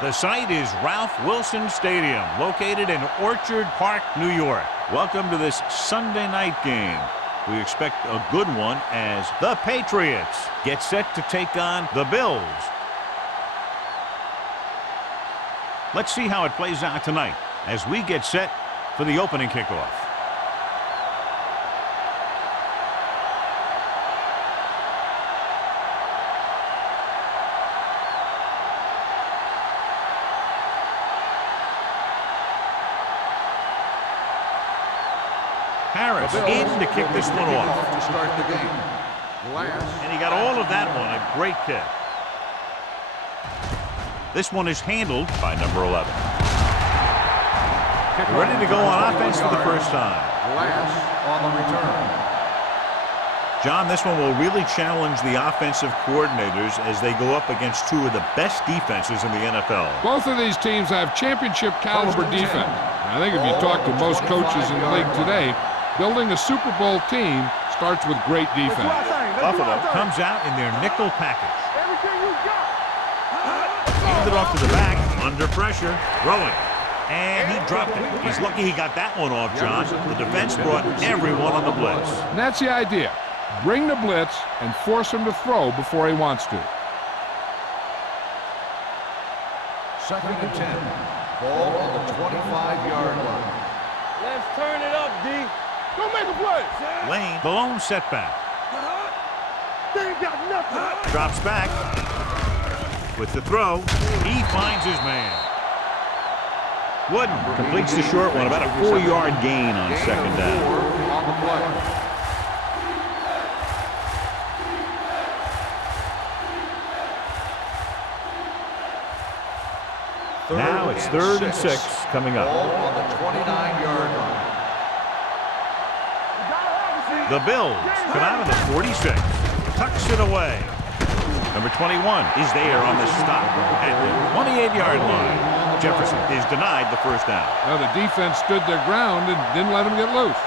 The site is Ralph Wilson Stadium, located in Orchard Park, New York. Welcome to this Sunday night game. We expect a good one as the Patriots get set to take on the Bills. Let's see how it plays out tonight as we get set for the opening kickoff. Harris in to kick this one off. To start the game. And he got all of that one. A great kick. This one is handled by number 11. Ready to go on offense for the first time. Glass on the return. John, this one will really challenge the offensive coordinators as they go up against two of the best defenses in the NFL. Both of these teams have championship caliber defense. I think if you talk to most coaches in the league today, building a Super Bowl team starts with great defense. Buffalo comes out in their nickel package. Handed off to the back, under pressure, throwing. And he dropped it. He's lucky he got that one off, John. The defense brought everyone on the blitz. And that's the idea. Bring the blitz and force him to throw before he wants to. 2nd and 10. Ball on the 25-yard line. Let's turn it up, D. Go make a play. Lane, the lone setback. They ain't got nothing. Drops back. With the throw, he finds his man. Wooden completes the short one, about a 4-yard gain on second down. On the play. Now it's 3rd and 6 coming Ball up. on the 29-yard line. The Bills come out of the 46. Tucks it away. Number 21 is there on the stop at the 28-yard line. Jefferson is denied the first down. Well, the defense stood their ground and didn't let him get loose.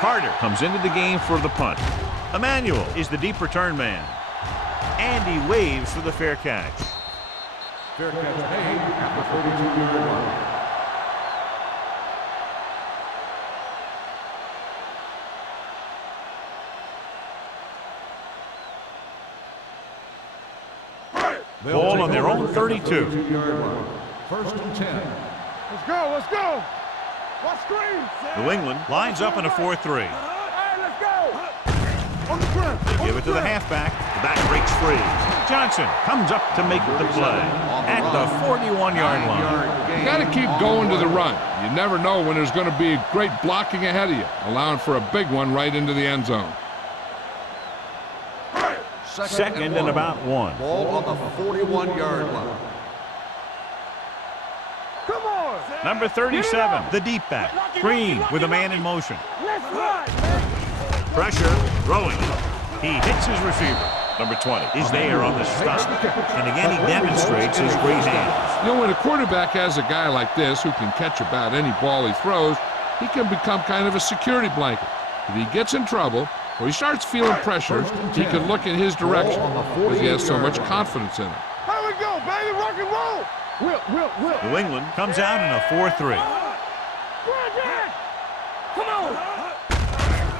Carter comes into the game for the punt. Emmanuel is the deep return man. And he waves for the fair catch. Fair catch made at the 32-yard line. Ball on their own 32. 32-yard line. 1st and 10. Let's go, let's go. What screen? New England lines up in a 4-3. Hey, let's go. On the ground. They give it to the halfback. The back breaks free. Johnson comes up to make the play at the 41-yard line. You got to keep going to the run. You never know when there's going to be great blocking ahead of you, allowing for a big one right into the end zone. 2nd and about 1. Ball on the 41-yard line. Come on. Number 37, the deep back. Green with a man in motion. Let's ride, man. Pressure, throwing. He hits his receiver. Number 20 is there on the stop. And again, he demonstrates his great hands. You know, when a quarterback has a guy like this who can catch about any ball he throws, he can become kind of a security blanket. If he gets in trouble or he starts feeling pressure, he can look in his direction because he has so much confidence in him. Here we go, baby. Rock and roll. Will. New England comes out in a 4-3. Brandon! Come on.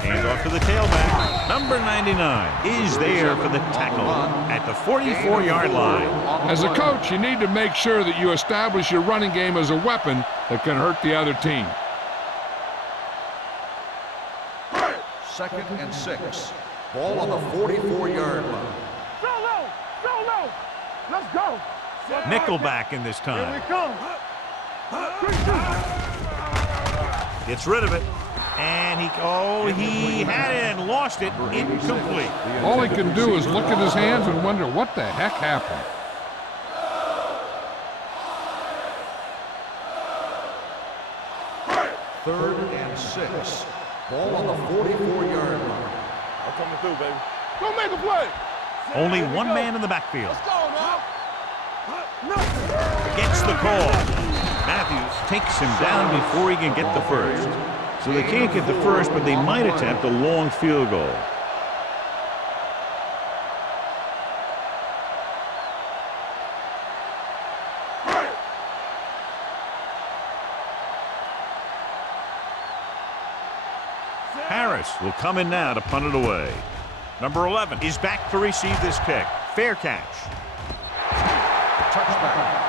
Hands off to the tailback. Number 99 is there for the tackle at the 44-yard line. As a coach, you need to make sure that you establish your running game as a weapon that can hurt the other team. 2nd and 6. Ball on the 44-yard line. Solo. Let's go. Nickelback in this Here we time. come. Gets rid of it. And he had it and lost it. Incomplete. All he can do is look at his hands and wonder what the heck happened. 3rd and 6. Ball on the 44-yard line. I'm coming through, baby. Go make a play. Only one man in the backfield. Let's go, now. Gets the call. Matthews takes him down before he can get the first. So they can't get the first, but they might attempt a long field goal. Harris will come in now to punt it away. Number 11 is back to receive this kick. Fair catch. Touchback.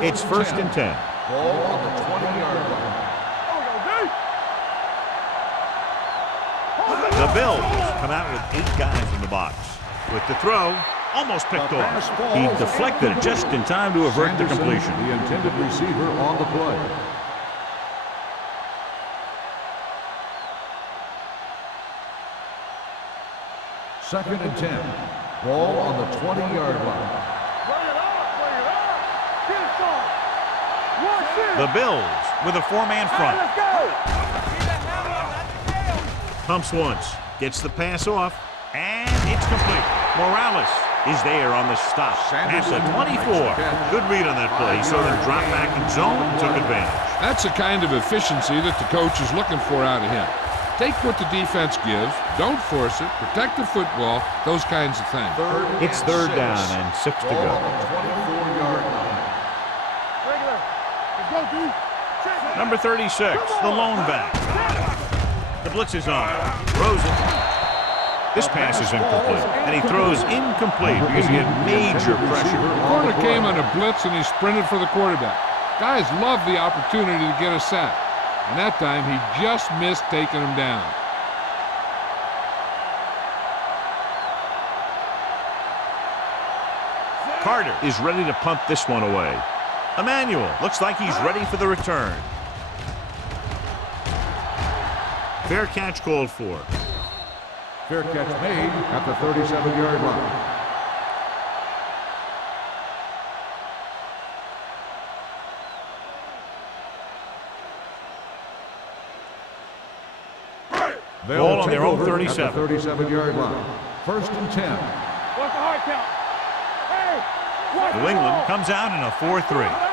It's first and 10. Ball on the 20-yard line. The Bills come out with 8 guys in the box. With the throw, almost picked off. He deflected it just in time to avert the completion. The intended receiver on the play. Second and 10. Ball on the 20-yard line. The Bills with a 4-man front. Pumps once, gets the pass off, and it's complete. Morales is there on the stop at the 24. Good read on that play. He saw them drop back in zone and took advantage. That's the kind of efficiency that the coach is looking for out of him. Take what the defense gives, don't force it, protect the football, those kinds of things. It's third down and 6 to go. 24-yard line. Number 36, the lone back. The blitz is on. Throws it. This pass is incomplete. And he throws incomplete because he had major pressure. The corner came on a blitz and he sprinted for the quarterback. Guys love the opportunity to get a sack. And that time he just missed taking him down. Carter is ready to punt this one away. Emmanuel looks like he's ready for the return. Fair catch called for. Fair catch made at the 37-yard line. Ball on their own 37. 37-yard line. First and 10. What's the hard count? Hey! New England comes out in a 4-3.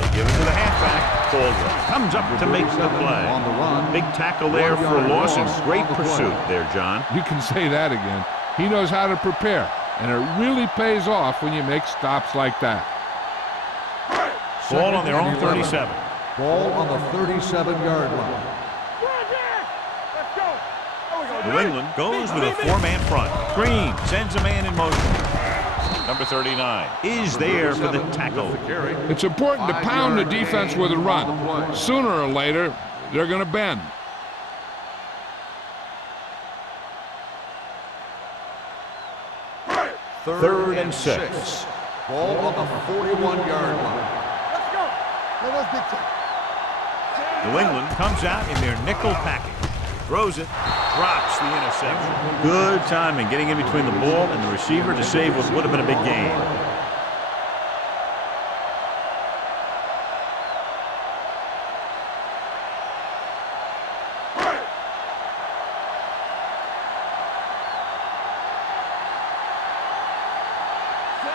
They give it to the halfback. Caldwell comes up to make the play. On the run. Big tackle there for a loss and great pursuit there, John. You can say that again. He knows how to prepare, and it really pays off when you make stops like that. Ball on their own 37. Ball on the 37-yard line. New England goes with a 4-man front. Green sends a man in motion. Number 39 is there for the tackle. It's important to pound the defense with a run. Sooner or later, they're going to bend. Third and 6. Ball on the 41-yard line. Let's go. Let's get to New England comes out in their nickel package. Throws it, drops the interception. Good timing getting in between the ball and the receiver to save what would have been a big gain.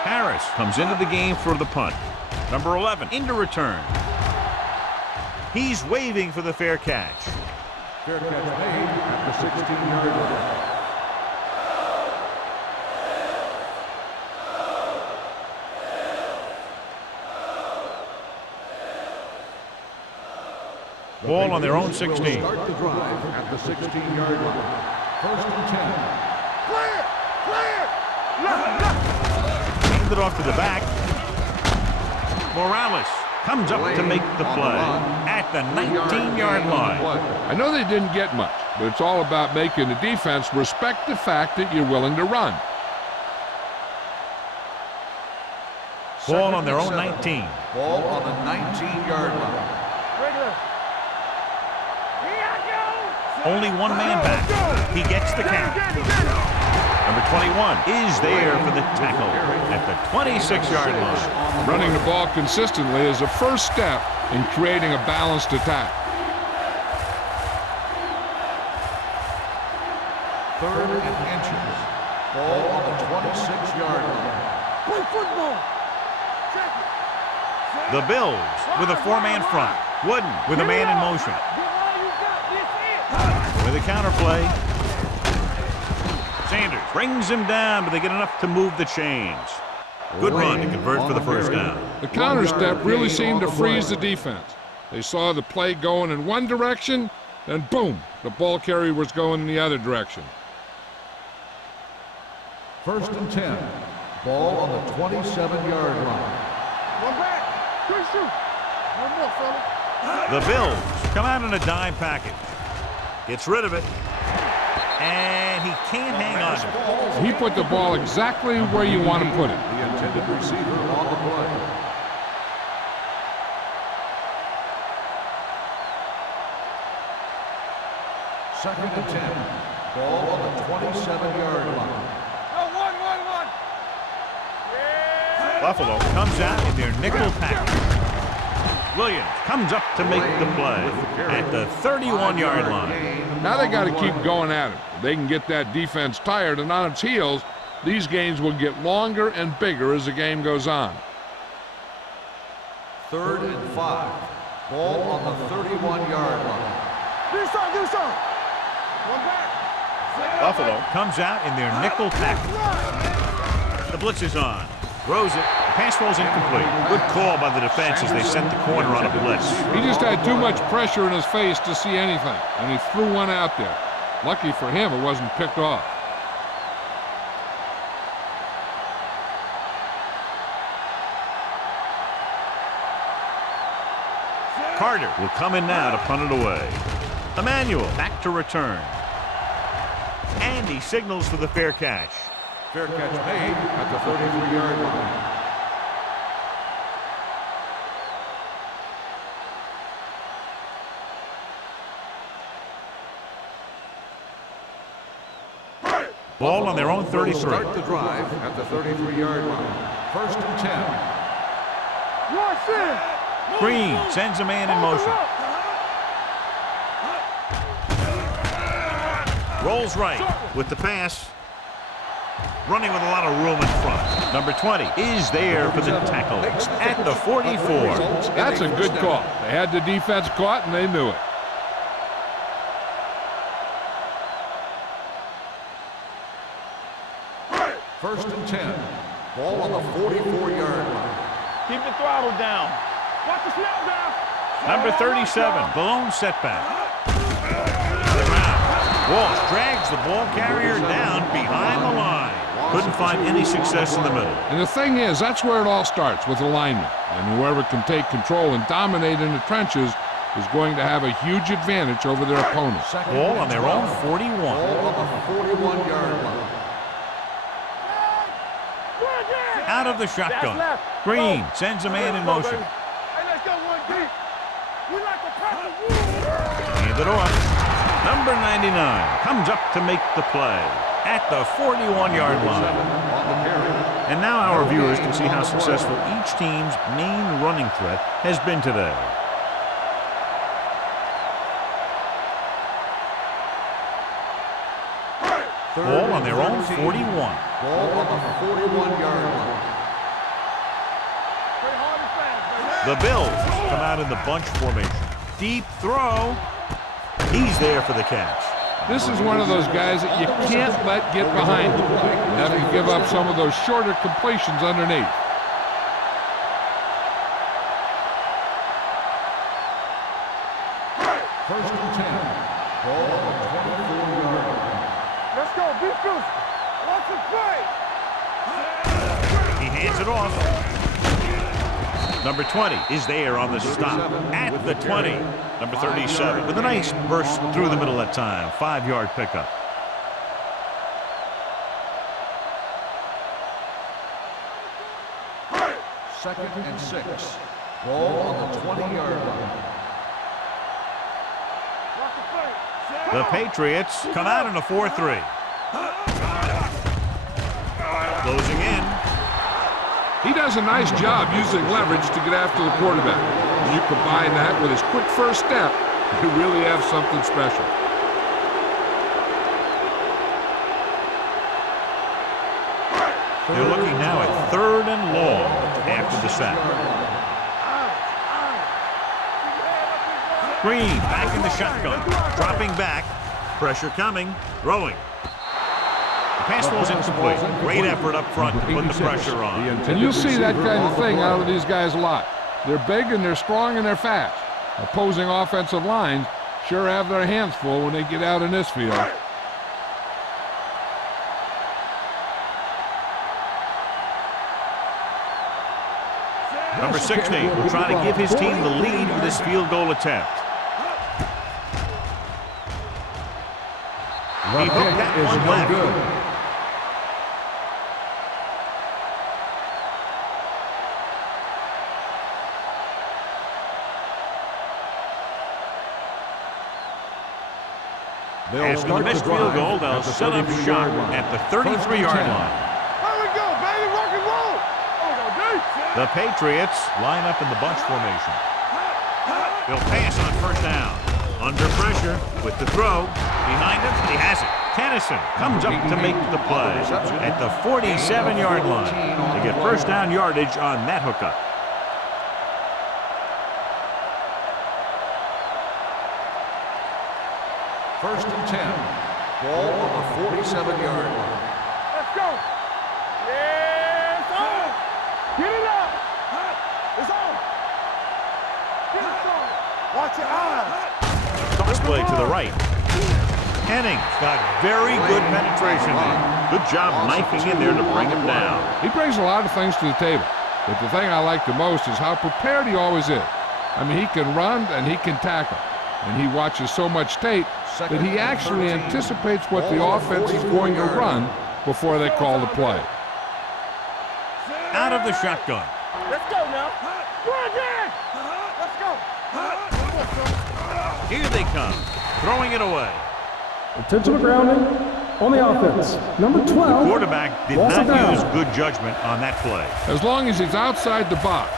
Harris comes into the game for the punt. Number 11 into return. He's waving for the fair catch. Fair catch made at the 16-yard line. Ball on their own 16. Start the drive at the 16-yard line. First and 10. clear! Handed off to the back. Morales comes up to make the play at the 19-yard line. I know they didn't get much, but it's all about making the defense respect the fact that you're willing to run. Ball on their own 19. Ball on the 19-yard line. Only one man back. He gets the count. Number 21 is there for the tackle at the 26-yard line. Running the ball consistently is a first step in creating a balanced attack. 3rd and inches. Ball on the 26-yard line. Play football. Check it. The Bills with a 4-man front. Wooden with a man in motion. Give all you got. This With a counterplay. Sanders brings him down, but they get enough to move the chains. Good run to convert for the first down. The counter step really seemed to freeze the defense. They saw the play going in one direction, and boom, the ball carrier was going in the other direction. 1st and 10. Ball on the 27-yard line. One back. Quick shoot. One more, fella. The Bills come out in a dime package. Gets rid of it. And he can't hang on to it. He put the ball exactly where you want to put it. The intended receiver on the play. Second and 10. Ball on the 27-yard line. No, one. Yeah. Buffalo comes out in their nickel package. Williams comes up to make the play at the 31-yard line. Now they got to keep going at it. If they can get that defense tired and on its heels, these games will get longer and bigger as the game goes on. 3rd and 5. Ball on the 31-yard line. Do some. One back. Buffalo comes out in their nickel package. The blitz is on. Throws it. Pass rolls incomplete. Good call by the defense as they sent the corner on a blitz. He just had too much pressure in his face to see anything, and he threw one out there. Lucky for him, it wasn't picked off. Carter will come in now to punt it away. Emmanuel back to return. And he signals for the fair catch. Fair catch made at the 33-yard line. Ball on their own 33. Start the drive at the 33-yard line. 1st and 10. Watch in. Green sends a man in motion. Rolls right with the pass. Running with a lot of room in front. Number 20 is there for the tackle at the 44. That's a good call. They had the defense caught, and they knew it. First and 10. Ball on the 44-yard line. Keep the throttle down. Watch the snap down. Number 37, the lone setback. Walsh drags the ball carrier down behind the line. Couldn't find any success in the middle. And the thing is, that's where it all starts, with alignment. And whoever can take control and dominate in the trenches is going to have a huge advantage over their opponent. Ball on their own 41. Ball on the 41-yard line. Out of the shotgun. Green sends a man in motion. Hey, let's go one deep. We like to press the Hand it off. Number 99 comes up to make the play at the 41-yard line. And now our viewers can see how successful each team's main running threat has been today. Ball on their own 41. Ball on the 41-yard line. The Bills come out in the bunch formation. Deep throw. He's there for the catch. This is one of those guys that you can't let get behind you. You have to give up some of those shorter completions underneath. First and 10. Ball on the 24-yard line. Let's go, be physical. Watch the play. He hands it off. Number 20 is there on the stop at the 20. Number 37 with a nice burst through the middle that time. 5-yard pickup. Second and 6. Ball on the 20-yard line. Watch the play. The Patriots come out in a 4-3. Closing in. He does a nice job using leverage to get after the quarterback. When you combine that with his quick first step, you really have something special. They're looking now at 3rd and long after the sack. Green back in the shotgun. Dropping back. Pressure coming. Throwing. The pass falls incomplete. Great effort up front to put the pressure on. And you'll see that kind of thing out of these guys a lot. They're big and they're strong and they're fast. Opposing offensive lines sure have their hands full when they get out in this field. Number 60 will try to give his team the lead with this field goal attempt. He hooked that one left. After the missed field goal, they'll set up shot at the 33-yard line. There we go, baby, rock and roll. The Patriots line up in the bunch formation. They'll pass on 1st down. Under pressure with the throw. Behind him, he has it. Tennyson comes up to make the play at the 47-yard line to get 1st down yardage on that hookup. First and 10. Ball on the 47-yard line. Let's go. Yes, on. Get it up. It's on. Get it on. Watch your eyes. Toss play to the right. Hennings got very good penetration there. Good job knifing in there to bring him down. He brings a lot of things to the table, but the thing I like the most is how prepared he always is. I mean, he can run and he can tackle, and he watches so much tape that he actually anticipates what the offense is going to run before they call the play. Out of the shotgun. Let's go now. Go again. Let's go. Here they come, throwing it away. Intentional grounding on the offense. Number 12. The quarterback did not use good judgment on that play. As long as he's outside the box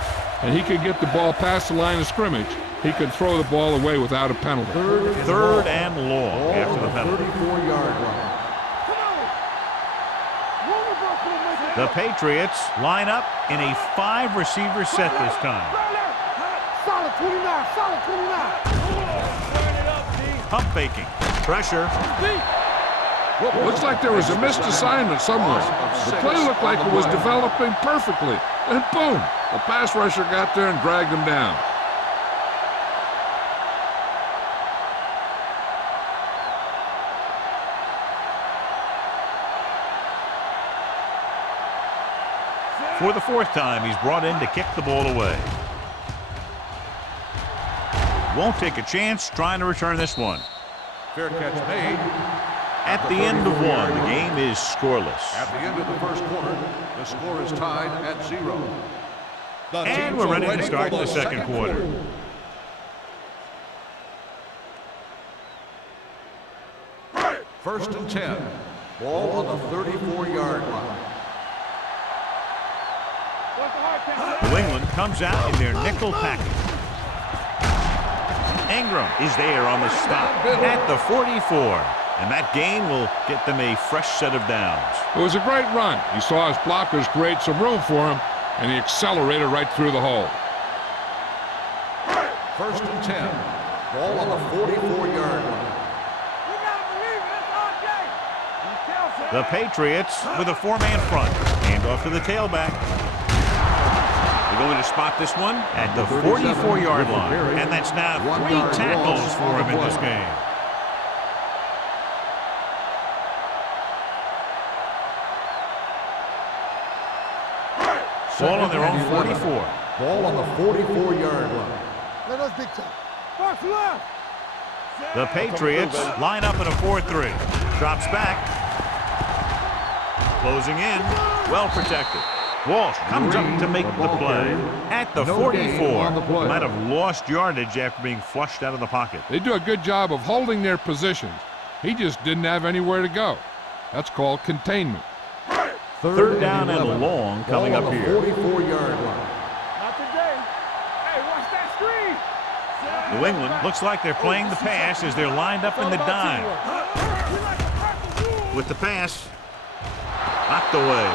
and he can get the ball past the line of scrimmage, he can throw the ball away without a penalty. 3rd and long after the penalty. 34-yard line. The Patriots line up in a 5-receiver set this time. Solid 29, solid 29. Pump faking. Pressure. Looks like there was a missed assignment somewhere. The play looked like it was developing perfectly. And boom, the pass rusher got there and dragged him down. For the 4th time, he's brought in to kick the ball away. Won't take a chance trying to return this one. Fair catch made. At the end of one, the game is scoreless. At the end of the first quarter, the score is tied at 0. And we're ready to start the second quarter. First and 10. Ball on the 34-yard line. New England comes out in their nickel package. Ingram is there on the stop at the 44. And that gain will get them a fresh set of downs. It was a great run. He saw his blockers create some room for him, and he accelerated right through the hole. First and 10. Ball on the 44-yard line. The Patriots with a 4-man front. Hand off to the tailback. They're going to spot this one at the 44-yard line. And that's now 3 tackles for him in this game. Ball on their own 44. Ball on the 44-yard line. Let us big time. Box left. The Patriots line up in a 4-3. Drops back. Closing in. Well protected. Walsh comes up to make the play at the 44. Might have lost yardage after being flushed out of the pocket. They do a good job of holding their positions. He just didn't have anywhere to go. That's called containment. 3rd down and long coming up here. 44-yard line. Not today. Hey, watch that screen. New England looks like they're playing the pass as they're lined up in the dime. With the pass. Knocked away.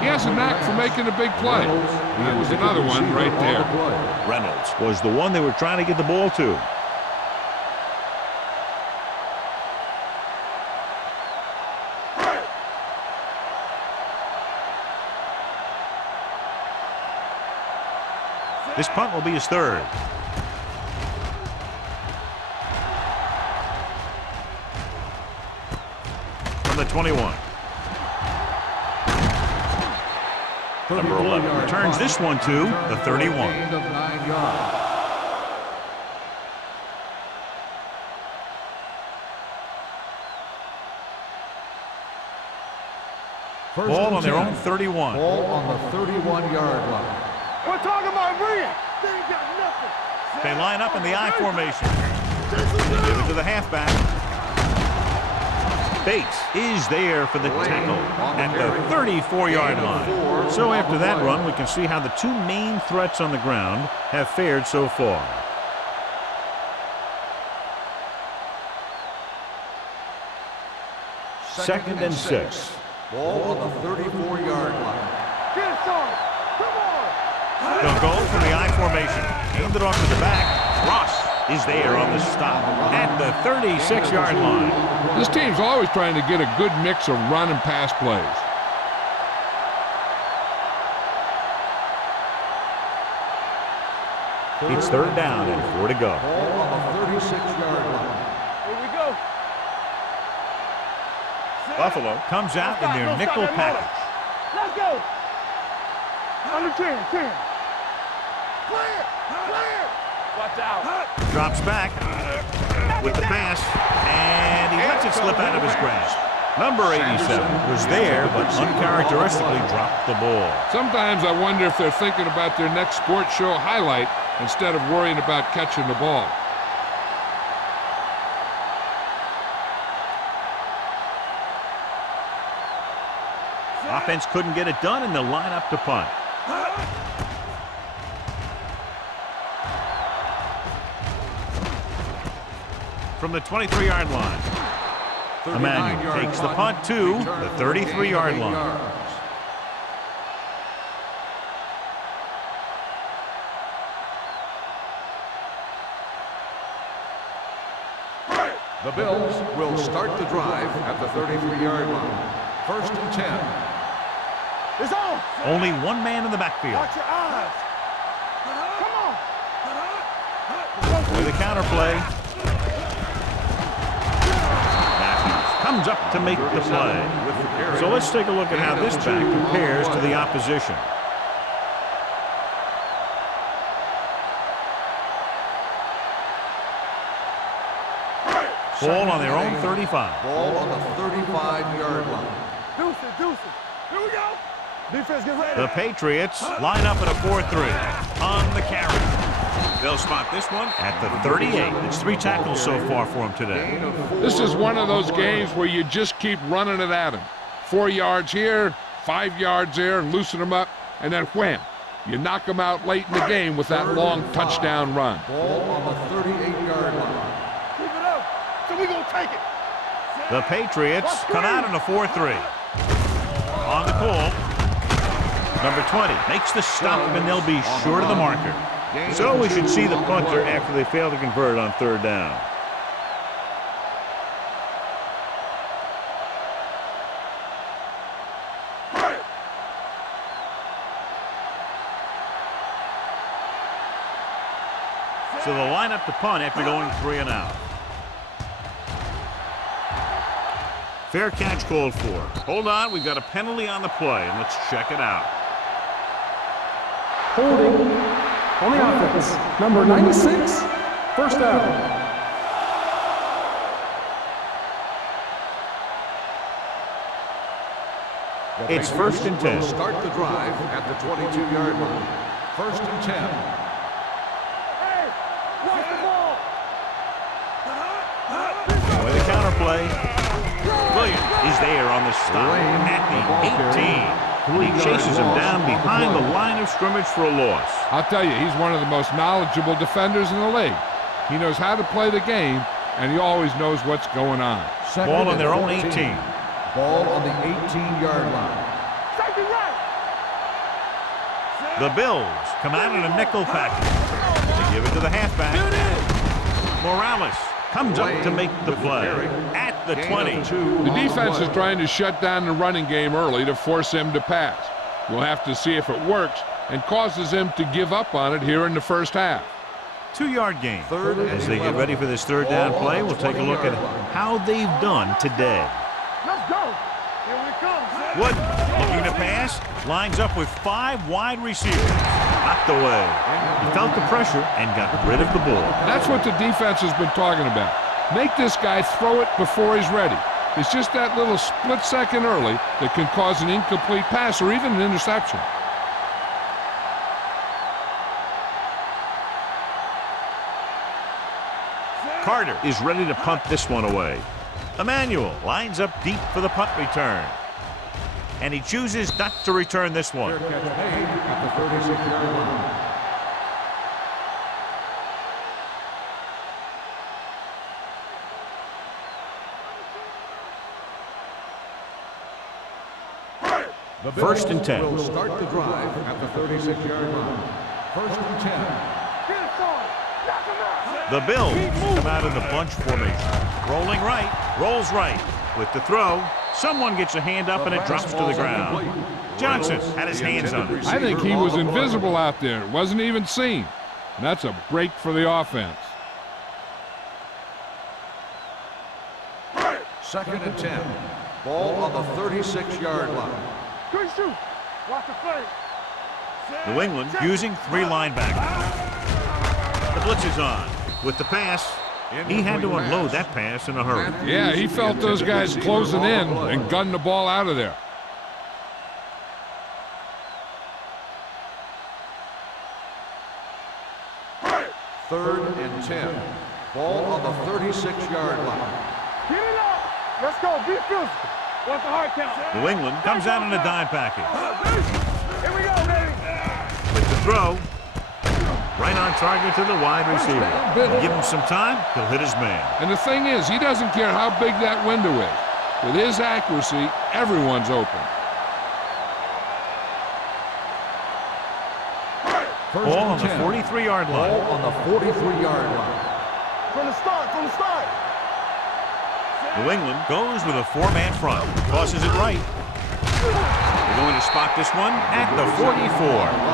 He has a knack for making a big play. That was another one right there. Reynolds was the one they were trying to get the ball to. This punt will be his third. From the 21. Number 11 returns this one to the 31. Ball on their own 31. Ball on the 31-yard line. We're talking about bringing. They ain't got nothing. They line up in the I formation. They give it to the halfback. Bates is there for the tackle at the 34-yard line. So after that run, we can see how the two main threats on the ground have fared so far. Second and 6. Ball on the 34-yard line. Get it, son. Come on. They'll go from the I formation. Hand it off to the back. Ross is there on the stop at the 36-yard line. This team's always trying to get a good mix of run and pass plays. It's third down and 4 to go. Ball on the 36-yard line. Here we go. Buffalo comes out in their nickel package. Let's go. Under 10, 10. Clear, clear. Watch out. Drops back with the pass, and he lets it slip out of his grasp. Number 87 was there, but uncharacteristically dropped the ball. Sometimes I wonder if they're thinking about their next sports show highlight instead of worrying about catching the ball. Offense couldn't get it done, and they'll line up to punt. From the 23-yard line, Emmanuel takes the punt to the 33-yard line. The Bills will start the drive at the 33-yard line. First and 10. It's on. Only one man in the backfield. Watch your eyes. Come on. With a counter play. Matthews comes up to make the play. So let's take a look at how this back compares to the opposition. Ball on their own 35. Ball on the 35-yard line. Deuce it, deuce it. Here we go. Defense, get ready. The Patriots line up in a 4-3 on the carry. They'll spot this one at the 38. It's 3 tackles so far for him today. This is one of those games where you just keep running it at him. 4 yards here, 5 yards there, loosen them up, and then wham. You knock them out late in the game with that long touchdown run. Ball on the 38-yard line. Keep it up. So we're going to take it. The Patriots come out in a 4-3. On the call, number 20 makes the stop, and they'll be short of the marker. So we should see the punter after they fail to convert on third down. So they'll line up to punt after going 3 and out. Fair catch called for. Hold on, we've got a penalty on the play, and let's check it out. Holding on the offense. Number 96, first down. It's first and 10. Start the drive at the 22-yard line. First and 10. Hey, watch the ball. With a counter play. Williams is there on the stop at the 18. He chases him down behind the line of scrimmage for a loss. I'll tell you, he's one of the most knowledgeable defenders in the league. He knows how to play the game, and he always knows what's going on. Ball on their own 18. Ball on the 18-yard line. The Bills come out in a nickel package. They give it to the halfback. Morales comes up to make the play at the 20. The defense is trying to shut down the running game early to force him to pass. We'll have to see if it works and causes him to give up on it here in the first half. 2-yard gain. As they get ready for this third down play, we'll take a look at how they've done today. Let's go. Here we come. Wood looking to pass, lines up with 5 wide receivers. Knocked away. He felt the pressure and got rid of the ball. That's what the defense has been talking about. Make this guy throw it before he's ready. It's just that little split second early that can cause an incomplete pass or even an interception. Carter is ready to punt this one away. Emmanuel lines up deep for the punt return. And he chooses not to return this one. Fair catch made at the 36-yard line. The First and 10. will start the drive at the 36-yard line. First and 10. Get it started. Knock him out. The Bills come out in the bunch formation. Rolling right, rolls right. With the throw, someone gets a hand up and it drops to the ground. Johnson had his hands on it. I think he was invisible out there. It wasn't even seen. And that's a break for the offense. Second and 10. Ball on the 36-yard line. Good shoot. Watch the play. New England using 3 linebackers. The blitz is on. With the pass, he had to unload that pass in a hurry. Yeah, he felt those guys closing in and gunned the ball out of there. Third and 10. Ball on the 36-yard line. Get it up. Let's go. Be physical. What's the hard count? New England comes out in a dime package. Here we go, baby. With the throw, right on target to the wide receiver. Give him some time, he'll hit his man. And the thing is, he doesn't care how big that window is. With his accuracy, everyone's open. Ball on the 43-yard line. Ball on the 43-yard line. From the start. New England goes with a 4-man front. Tosses it right. They're going to spot this one at the 44.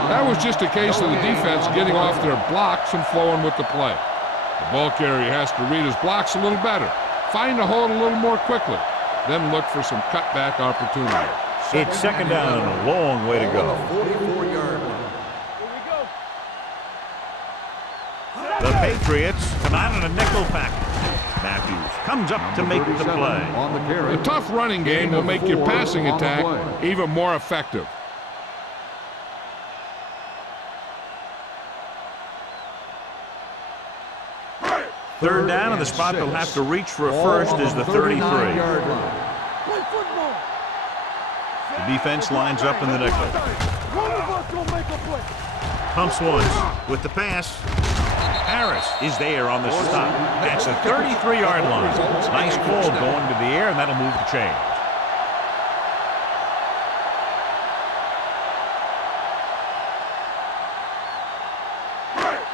That was just a case of the defense getting off their blocks and flowing with the play. The ball carrier has to read his blocks a little better, find a hold a little more quickly, then look for some cutback opportunity. It's second down and a long way to go. 44-yard line. The Patriots come out in a nickel package. Matthews comes up to make the play. On the carry. A tough running game will make your passing attack even more effective. Third down, and the spot they'll have to reach for a first is the 33. Play football. The defense lines up in the nickel. One of us gonna make a play. Pumps once with the pass. Harris is there on the stop. That's a 33-yard line. Nice ball going to the air, and that'll move the chains.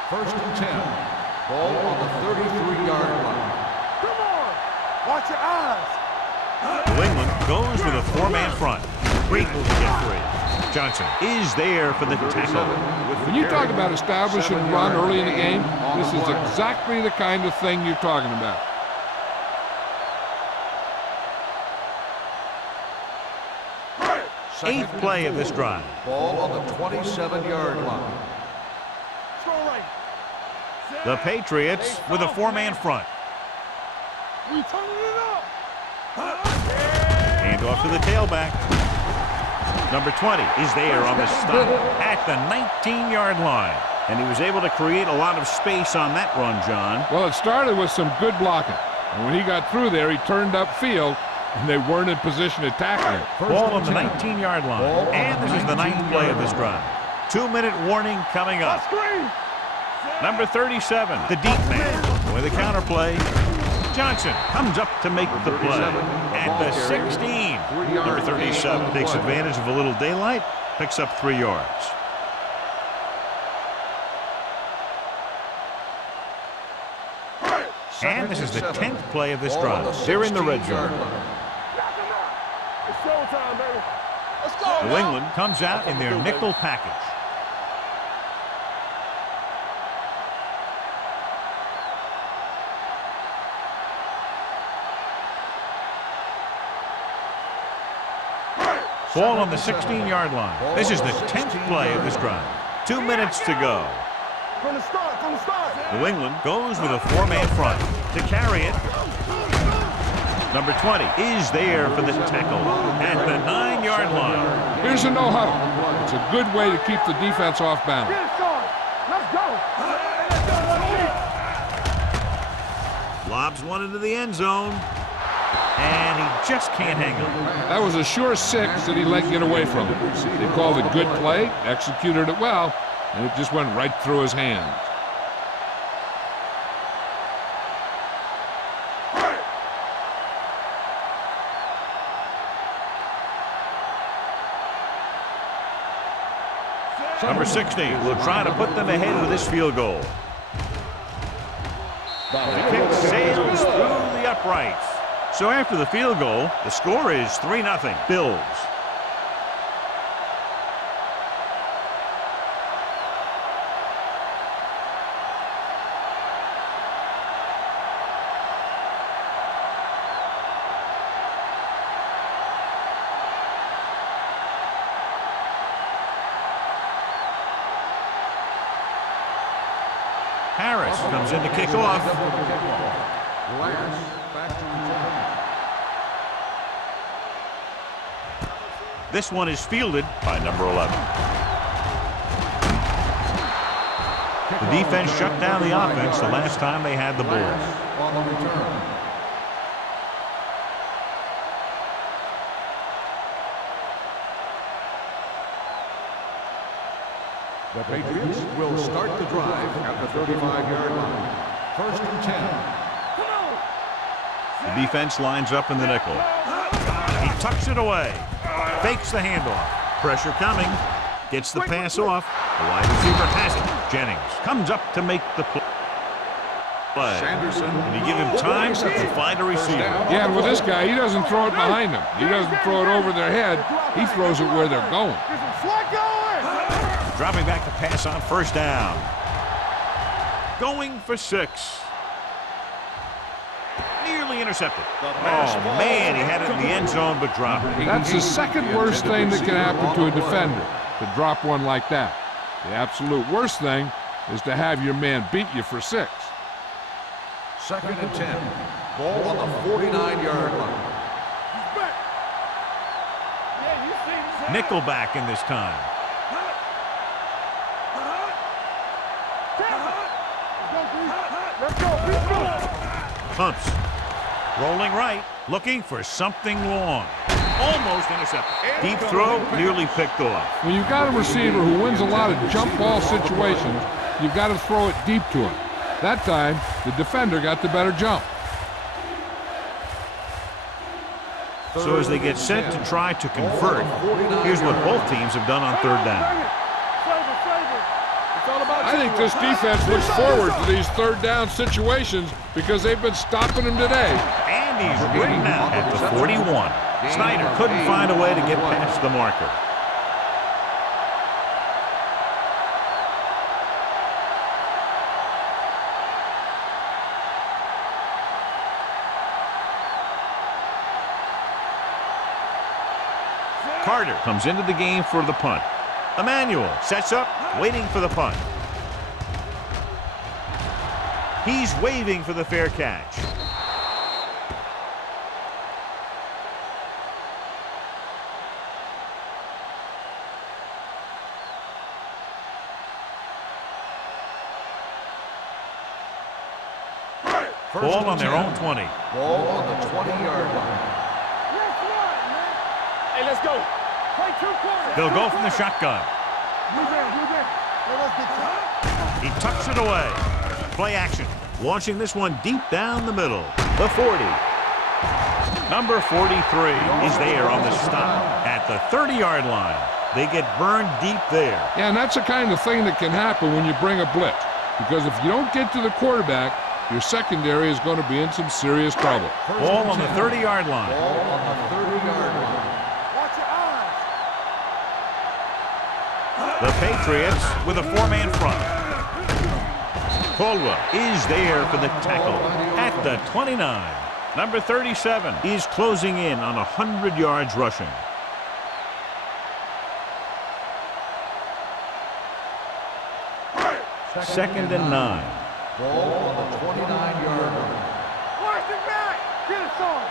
First and 10. Ball on the 33-yard line. Come on. Watch your eyes. New England goes with a 4-man front. Great move to get free. Johnson is there for the tackle. When you talk about establishing run early in the game, this is exactly the kind of thing you're talking about. Eighth play of this drive. Ball on the 27-yard line. Throw right. The Patriots with a 4-man front. We turning it up. Hand off to the tailback. Number 20 is there on the stop at the 19-yard line. And he was able to create a lot of space on that run, John. Well, it started with some good blocking. And when he got through there, he turned upfield, and they weren't in position to tackle him. Ball on the 19-yard line. And this is the 9th play of this drive. 2-minute warning coming up. Number 37, the deep man. With a counterplay. Johnson comes up to make the play at the 16. Number 37 takes advantage of a little daylight, picks up 3 yards. And this is the 10th play of this drive. They're in the red zone. It's showtime, baby. Let's go. New England comes out in their nickel package. Ball on the 16-yard line. This is the 10th play of this drive. 2 minutes to go. From the start, from the start. New England goes with a 4-man front. To carry it, number 20 is there for the tackle at the 9-yard line. Here's a no huddle. It's a good way to keep the defense off balance. Get it started. Let's go. Lobs one into the end zone. And he just can't hang on. That was a sure 6 that he let get away from it. They called a good play, executed it well, and it just went right through his hands. Number 60 will try to put them ahead with this field goal. The kick sails through the uprights. So after the field goal, the score is 3-0 Bills. Harris comes in to kick off. Lance back to return. This one is fielded by number 11. The defense shut down the offense the last time they had the ball. On the return. The Patriots will start the drive at the 35-yard line. 1st and 10. The defense lines up in the nickel. He tucks it away. Fakes the handoff. Pressure coming. Gets the pass off. The wide receiver has it. Jennings comes up to make the play. Sanderson. And you give him time to find a receiver. Yeah, and with this guy, he doesn't throw it behind them. He doesn't throw it over their head. He throws it where they're going. Get some slack going. Dropping back to pass on 1st down. Going for 6. Nearly intercepted. Oh, man, he had it in the end zone but dropped it. That's the second worst thing that can happen to a defender, to drop one like that. The absolute worst thing is to have your man beat you for 6. 2nd and 10. Ball on the 49-yard line. Nickelback in this time. Let's go. Pumps. Rolling right. Looking for something long. Almost intercepted. Deep throw. Nearly picked off. When you've got a receiver who wins a lot of jump ball situations, you've got to throw it deep to him. That time, the defender got the better jump. So as they get set to try to convert, here's what both teams have done on 3rd down. I think this defense looks forward to these 3rd down situations because they've been stopping them today. And he's ridden out at the 41. Snyder couldn't find a way to get past the marker. Carter comes into the game for the punt. Emmanuel sets up, waiting for the punt. He's waving for the fair catch. Ball on their own 20. Ball on the 20-yard line. Hey, let's go. Play 2 quarters. They'll go from the shotgun. He tucks it away. Play action. Launching this one deep down the middle. The 40. Number 43 is there on the stop at the 30-yard line. They get burned deep there. Yeah, and that's the kind of thing that can happen when you bring a blitz. Because if you don't get to the quarterback, your secondary is going to be in some serious trouble. Ball on the 30-yard line. Ball on the 30-yard line. Watch your eyes. The Patriots with a four-man front. Caldwell is there for the tackle at the 29. Number 37 is closing in on 100 yards rushing. Second and 9. Ball on the 29-yard line. Watch it back. Get it, son.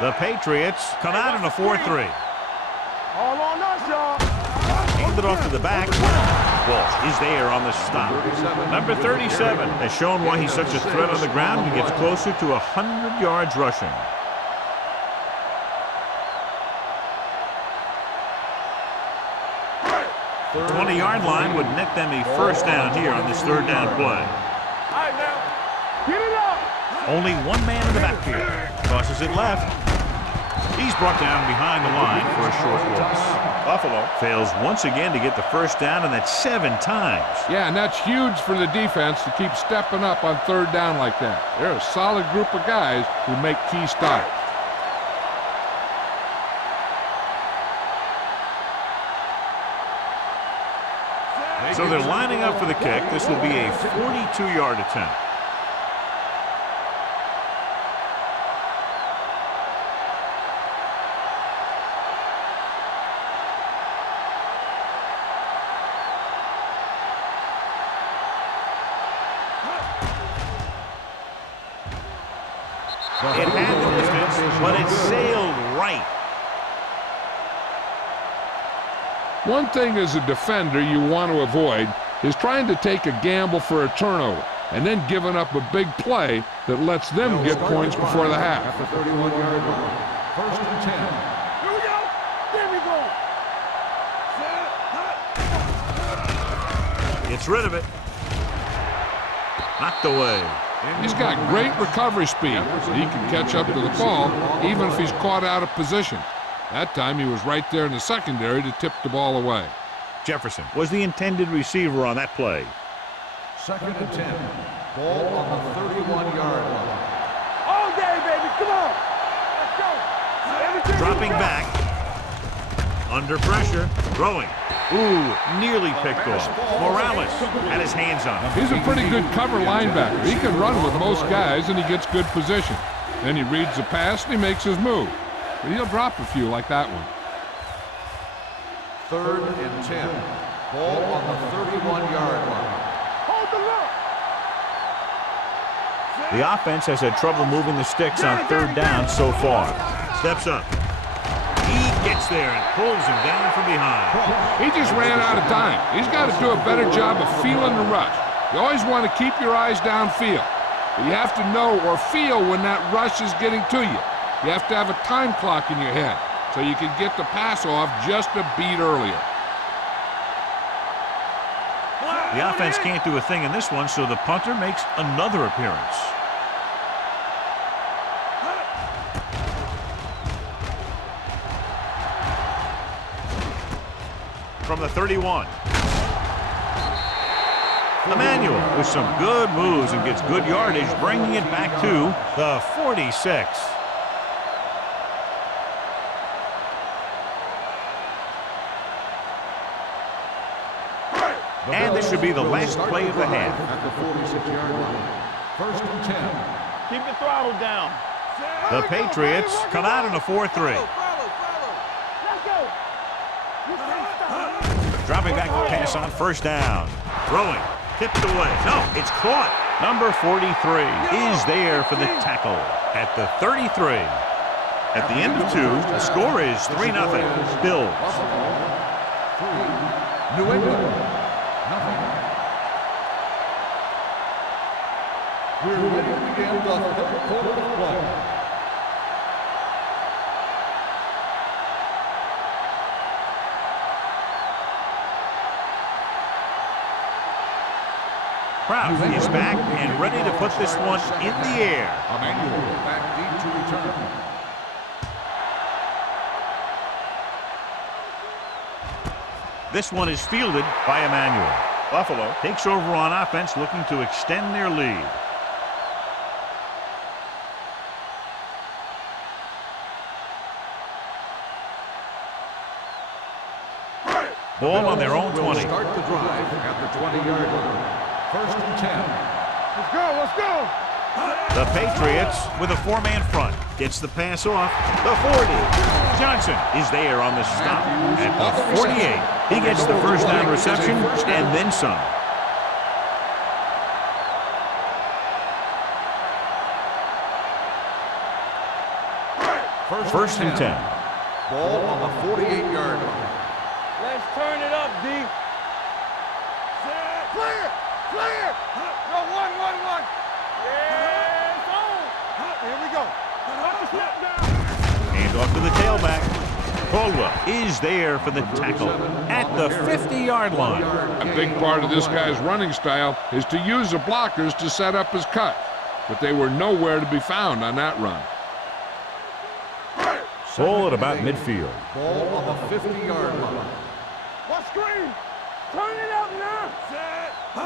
The Patriots come out in a 4-3. All on us, y'all. Hand it off to the back. Walsh is there on the stop. Number 37 has shown why he's such a threat on the ground. He gets closer to 100 yards rushing. The 20-yard line would net them a first down here on this third down play. All right, now. Get it up. Only one man in the backfield. Tosses it left. He's brought down behind the line for a short loss. Buffalo fails once again to get the first down, and that's 7 times. Yeah, and that's huge for the defense to keep stepping up on third down like that. They're a solid group of guys who make key stops. So they're lining up for the kick. This will be a 42-yard attempt. It had the distance, but it sailed right. One thing as a defender you want to avoid is trying to take a gamble for a turnover and then giving up a big play that lets them get points before the half. At the 31-yard line. First and 10. Here we go. There we go. Gets rid of it. Knocked away. He's got great recovery speed, so he can catch up to the ball even if he's caught out of position. That time he was right there in the secondary to tip the ball away. Jefferson was the intended receiver on that play. Second and 10. Ball on the 31-yard line. All day, baby. Come on. Let's go. Everything Dropping back. Under pressure. Throwing. Ooh, nearly picked off. Morales had his hands on him. He's a pretty good cover linebacker. He can run with most guys, and he gets good position. Then he reads the pass, and he makes his move. But he'll drop a few like that one. Third and 10. Ball on the 31-yard line. Hold the look. The offense has had trouble moving the sticks on third down so far. Steps up. He gets there and pulls him down from behind. He just ran out of time. He's got to do a better job of feeling the rush. You always want to keep your eyes downfield. But you have to know or feel when that rush is getting to you. You have to have a time clock in your head so you can get the pass off just a beat earlier. The offense can't do a thing in this one, so the punter makes another appearance. From the 31. Emmanuel with some good moves and gets good yardage, bringing it back to the 46. And this should be the last play of the half. At the 46-yard line. First and 10. Keep the throttle down. The Patriots come out in a 4-3. Let's go. Dropping back to pass on first down. Throwing. Tipped away. No, it's caught. Number 43 is there for the tackle at the 33. At the end of 2, the score is 3-0. Bills. New England. Nothing. We're ready to begin the third quarter of play. Proud is back and ready to put this one in the air. Emmanuel back deep to return. This one is fielded by Emmanuel. Buffalo takes over on offense, looking to extend their lead. Ball on their own 20. Start the drive at the 20-yard line. First and 10. Let's go, let's go. The Patriots with a four-man front. Gets the pass off. The 40. Johnson is there on the stop at the 48. He gets the first down reception and then some. First and 10. Ball on the 48-yard line. Let's turn it up, D. Clear! Clear! No, one. Yes, on! Here we go. Hand off to the tailback. Caldwell is there for the tackle at the 50-yard line. A big part of this guy's running style is to use the blockers to set up his cut, but they were nowhere to be found on that run. Ball at about midfield. Ball on the 50-yard line. What screen? Turn it up now.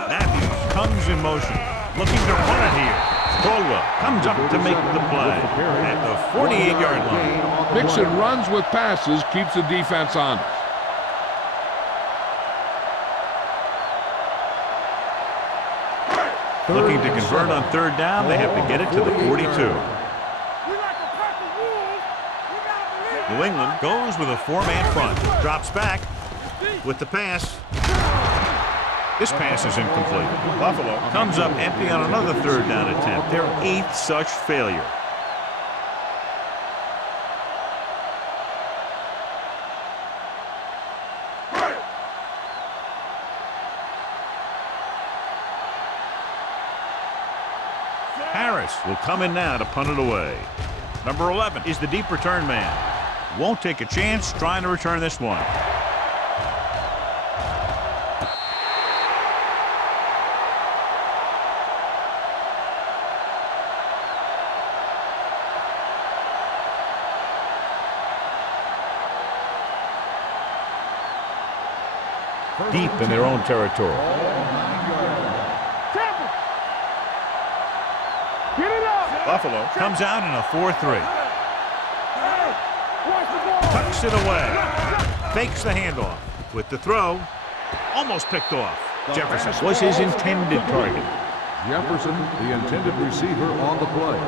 Matthews comes in motion, looking to run it here. Caldwell comes up to make the play at the 48-yard line. Mixing runs with passes keeps the defense honest. Looking to convert on third down, they have to get it to the 42. New England goes with a four-man front. Drops back with the pass. This pass is incomplete. Buffalo comes up empty on another third down attempt. Their 8th such failure. Harris will come in now to punt it away. Number 11 is the deep return man. Won't take a chance trying to return this one. Deep in their own territory. Get it up. Buffalo comes out in a 4-3. Tucks it away. Fakes the handoff. With the throw, almost picked off. Jefferson was his intended target. Jefferson, the intended receiver on the play.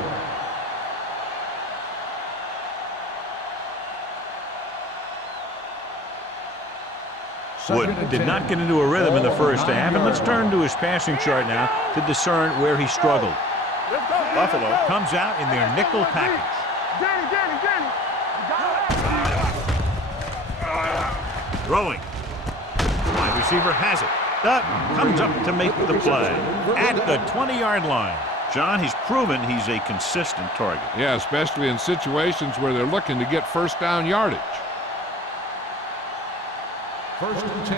Wood did not get into a rhythm in the first half, and let's turn to his passing chart now to discern where he struggled. Buffalo comes out in their nickel package. Danny. Throwing. Wide receiver has it. Comes up to make the play at the 20-yard line. John, he's proven he's a consistent target. Yeah, especially in situations where they're looking to get first down yardage. First and 10.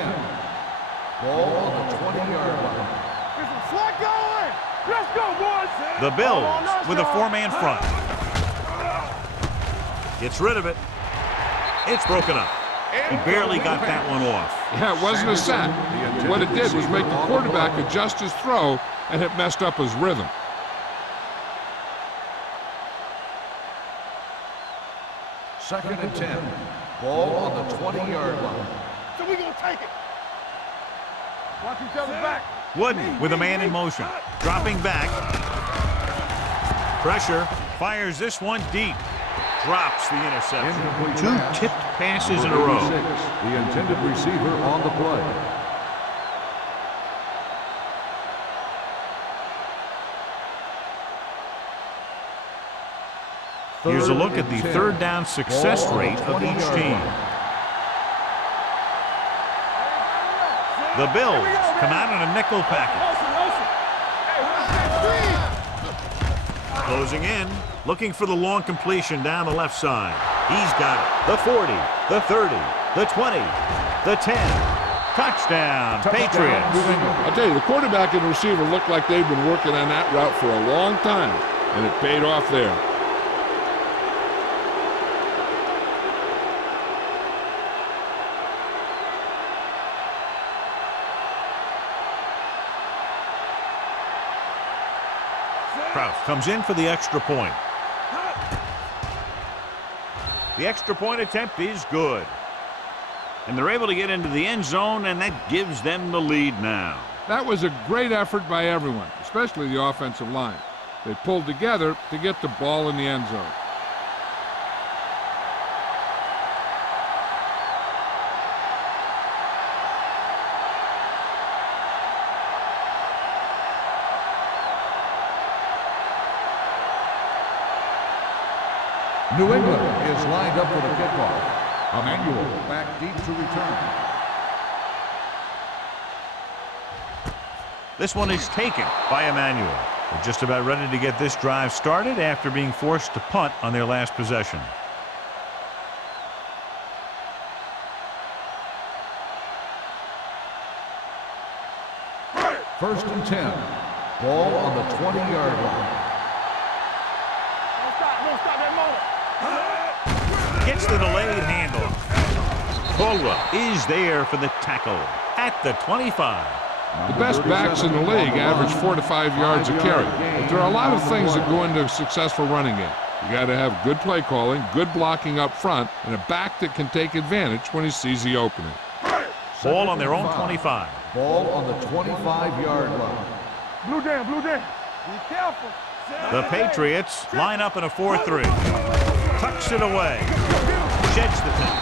Ball on the 20-yard line. There's a slot going. Let's go, boys. The Bills with a four-man front. Gets rid of it. It's broken up. He barely got that one off. Yeah, it wasn't a sack. What it did was make the quarterback adjust his throw, and it messed up his rhythm. Second and 10. Ball on the 20-yard line. So we gonna take it. Watch each other back. Wooden with a man in motion. Dropping back. Pressure. Fires this one deep. Drops the interception. Two tipped passes in a row. The intended receiver on the play. Here's a look at the third down success rate of each team. The Bills come out in a nickel package. Closing in, looking for the long completion down the left side. He's got it. The 40, the 30, the 20, the 10. Touchdown, Patriots. I'll tell you, the quarterback and the receiver looked like they've been working on that route for a long time, and it paid off there. Kraus comes in for the extra point. The extra point attempt is good. And they're able to get into the end zone, and that gives them the lead now. That was a great effort by everyone, especially the offensive line. They pulled together to get the ball in the end zone. New England is lined up for the kickoff. Emmanuel back deep to return. This one is taken by Emmanuel. They're just about ready to get this drive started after being forced to punt on their last possession. First and 10. Ball on the 20-yard line. Don't stop that motor. Gets the delayed handoff. Caldwell is there for the tackle at the 25. The best backs in the league average 4 to 5 yards a carry. But there are a lot of things that go into a successful running game. You got to have good play calling, good blocking up front, and a back that can take advantage when he sees the opening. Ball on their own 25. Ball on the 25-yard line. Blue down, blue down. Be careful. The Patriots line up in a 4-3. Tucks it away. Sheds the thing.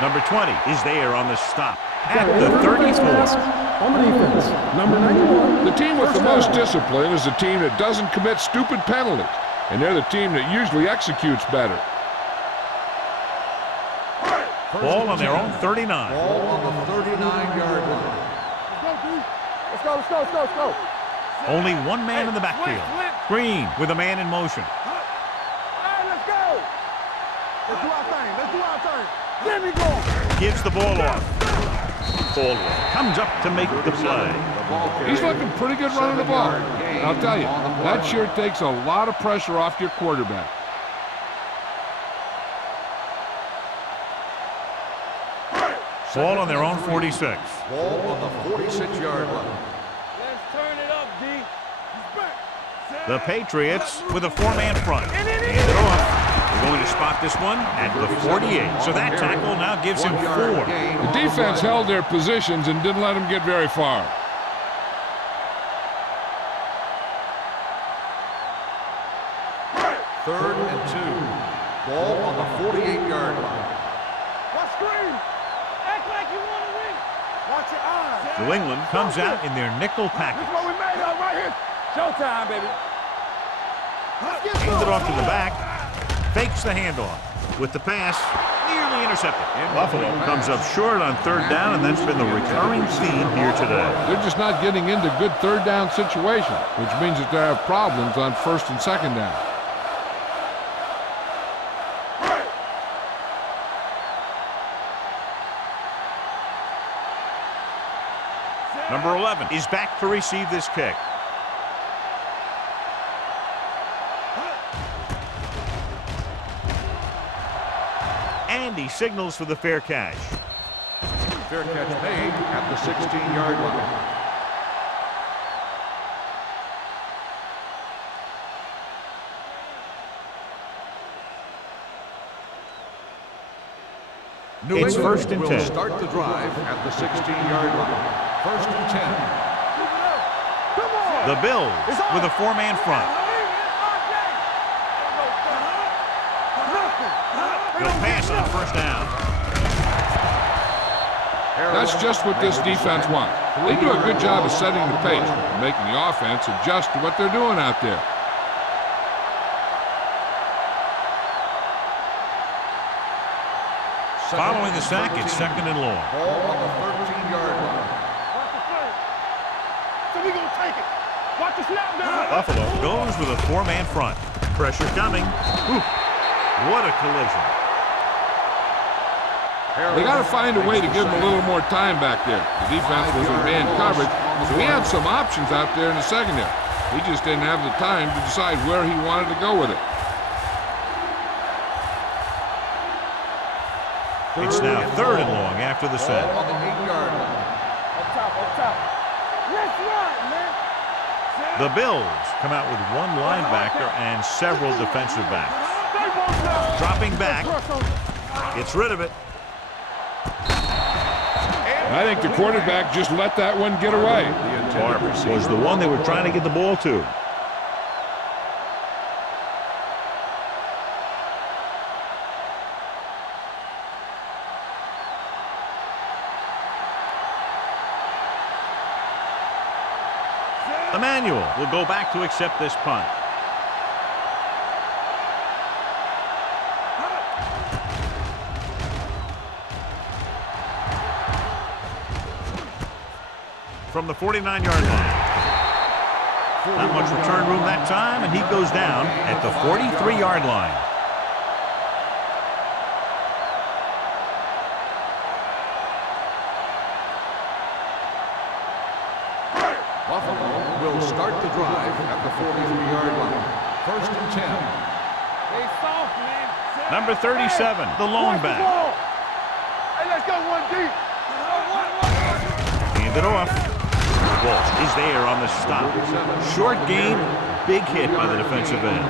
Number 20 is there on the stop at the 34. On the defense, number 91. The team with the most discipline is the team that doesn't commit stupid penalties, and they're the team that usually executes better. Ball on their own 39. Ball on the 39-yard line. Let's go, let's go, let's go, let's go. Only one man in the backfield. Green with a man in motion. All right, let's go. Let's do our thing. Let's do our thing. Let me go. Gives the ball off. Caldwell comes up to make the play. He's looking pretty good running the ball. I'll tell you, that sure takes a lot of pressure off your quarterback. Ball on their own 46. Ball on the 46-yard line. Let's turn it up, D. The Patriots with a four-man front. Hand it off. They're going to spot this one at the 48. So that tackle now gives him 4. The defense held their positions and didn't let them get very far. Third and 2. Ball on the 48-yard line. What screen? Act like you want to win. Watch your eyes. New England comes out in their nickel This is package. what we made of right here. Showtime, baby. Hands it off to the back. Fakes the handoff. With the pass, nearly intercepted. Buffalo comes up short on third down, and that's been the recurring theme here today. They're just not getting into good third down situations, which means that they have problems on first and second down. Number 11 is back to receive this kick. And he signals for the fair catch. Fair catch made at the 16-yard line. New It's England first and will 10. start the drive at the 16-yard line. First and 10. The Bills with a four-man front. They'll pass on first down. That's just what this defense wants. They do a good job of setting the pace and making the offense adjust to what they're doing out there. Following the sack, it's second and long. Ball on the 13-yard line. Watch the play. So we gonna take it. Watch the snap down. Buffalo goes with a four-man front. Pressure coming. Ooh, what a collision. They got to find a way to give him a little more time back there. The defense was in man coverage, so he had some options out there in the secondary. He just didn't have the time to decide where he wanted to go with it. It's now third and long after the set. Ball on the 8-yard line. Up top, up top. Let's run, man. The Bills come out with one linebacker and several defensive backs. Dropping back, gets rid of it. I think the quarterback just let that one get away. Barber was the one they were trying to get the ball to. Emmanuel will go back to accept this punt. From the 49-yard line. Not much return room that time, and he goes down at the 43-yard line. Buffalo will start the drive at the 43-yard line. 1st and 10. Hey, soft, man. Number 37, the lone back. Hey, let's go one deep. Hand it off. Walsh is there on the stop. Short gain, big hit by the defensive end.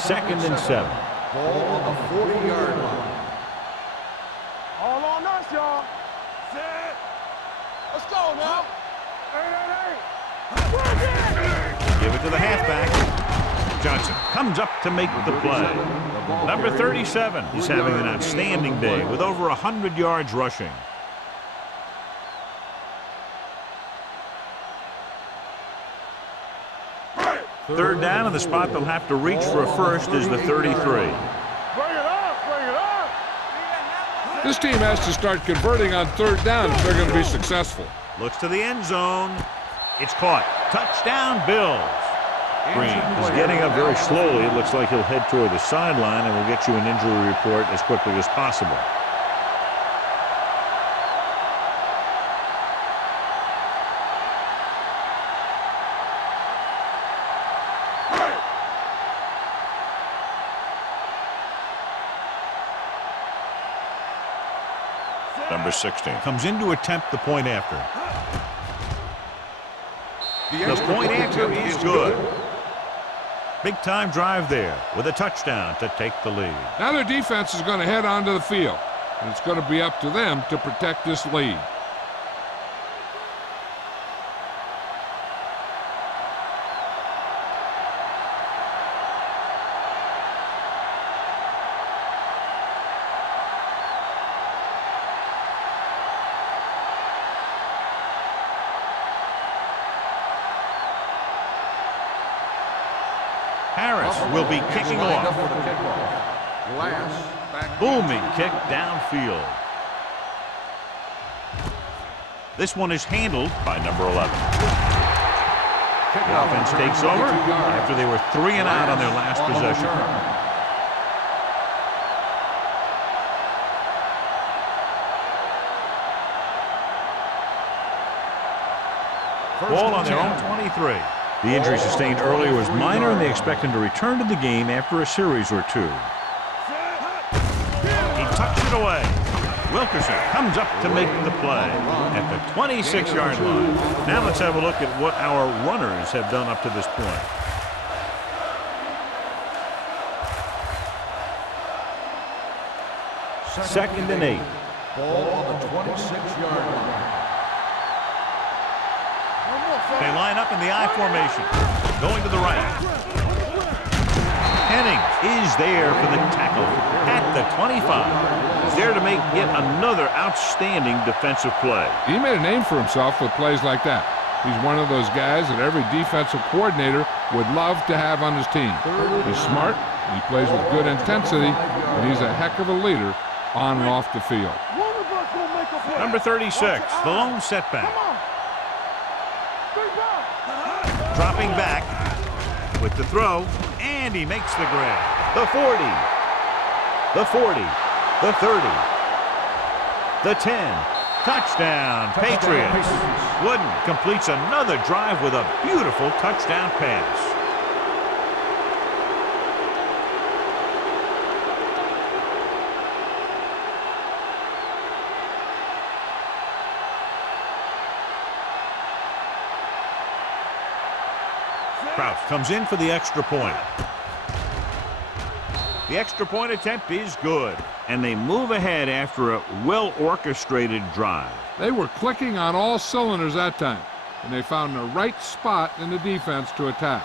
Second and 7. Ball on the 40-yard line. All on us, y'all. Set. Let's go now. Hey. Give it to the halfback. Johnson comes up to make the play. Number 37. He's having an outstanding day with over 100 yards rushing. Third down, and the spot they'll have to reach for a first is the 33. Bring it up, bring it up. This team has to start converting on 3rd down if they're going to be successful. Looks to the end zone. It's caught. Touchdown, Bills. Green is getting up very slowly. It looks like he'll head toward the sideline, and we'll get you an injury report as quickly as possible. Number 16 comes in to attempt the point after. The point after is good. Big-time drive there with a touchdown to take the lead. Now their defense is going to head onto the field, and it's going to be up to them to protect this lead. Harris will be kicking off. Booming kick downfield. This one is handled by number 11. The offense takes over after they were 3 and out on their last possession. Ball on their own 23. The injury sustained earlier was minor, and they expect him to return to the game after a series or 2. He tucks it away. Wilkerson comes up to make the play at the 26-yard line. Now let's have a look at what our runners have done up to this point. Second and 8. Ball on the 26-yard line. They line up in the I formation, going to the right. Henning is there for the tackle at the 25. He's there to make yet another outstanding defensive play. He made a name for himself with plays like that. He's one of those guys that every defensive coordinator would love to have on his team. He's smart, he plays with good intensity, and he's a heck of a leader on and off the field. Number 36, the lone setback. Dropping back with the throw, and he makes the grab. The 40, the 40, the 30, the 10. Touchdown, Patriots. Wooden completes another drive with a beautiful touchdown pass. Kraus comes in for the extra point. The extra point attempt is good, and they move ahead after a well-orchestrated drive. They were clicking on all cylinders that time, and they found the right spot in the defense to attack.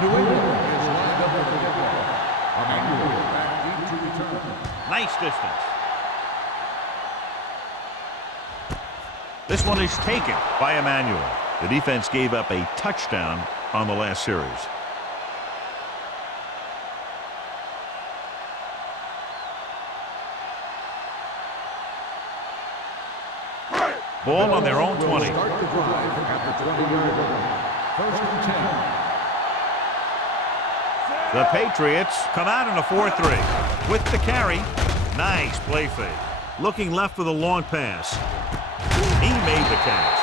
New England is lined up with the kickoff. Emmanuel back deep to return. Nice distance. This one is taken by Emmanuel. The defense gave up a touchdown on the last series. Ball on their own 20. Start the drive at the 20-yard line. First and 10. The Patriots come out in a 4-3 with the carry. Nice play fake. Looking left for the long pass. He made the catch.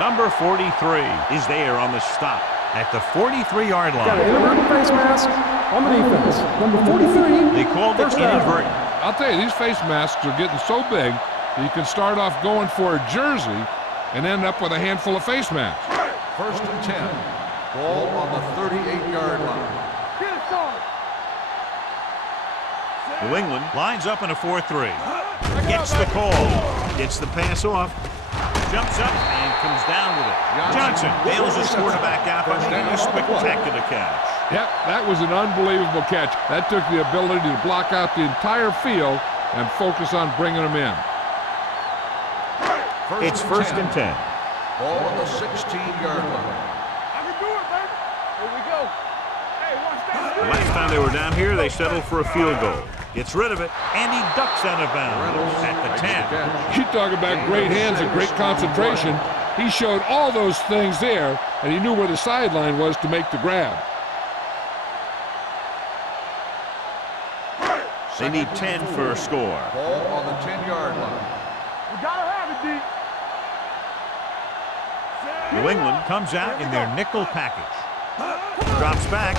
Number 43 is there on the stop at the 43-yard line. Got an inadvertent face mask on the defense. Number 43. They called it inadvertent. I'll tell you, these face masks are getting so big that you can start off going for a jersey and end up with a handful of face masks. First and 10. Ball on the 38-yard line. New England lines up in a 4-3. Gets the call. Gets the pass off. Jumps up and comes down with it. Johnson bails his quarterback out by making a spectacular catch. Yep, that was an unbelievable catch. That took the ability to block out the entire field and focus on bringing them in. It's first and 10. Ball on the 16-yard line. The last time they were down here, they settled for a field goal. Gets rid of it, and he ducks out of bounds at the 10. You talk about great hands and great concentration. He showed all those things there, and he knew where the sideline was to make the grab. They need 10 for a score. Ball on the 10-yard line. We gotta have it, D. New England comes out in their nickel package. Drops back.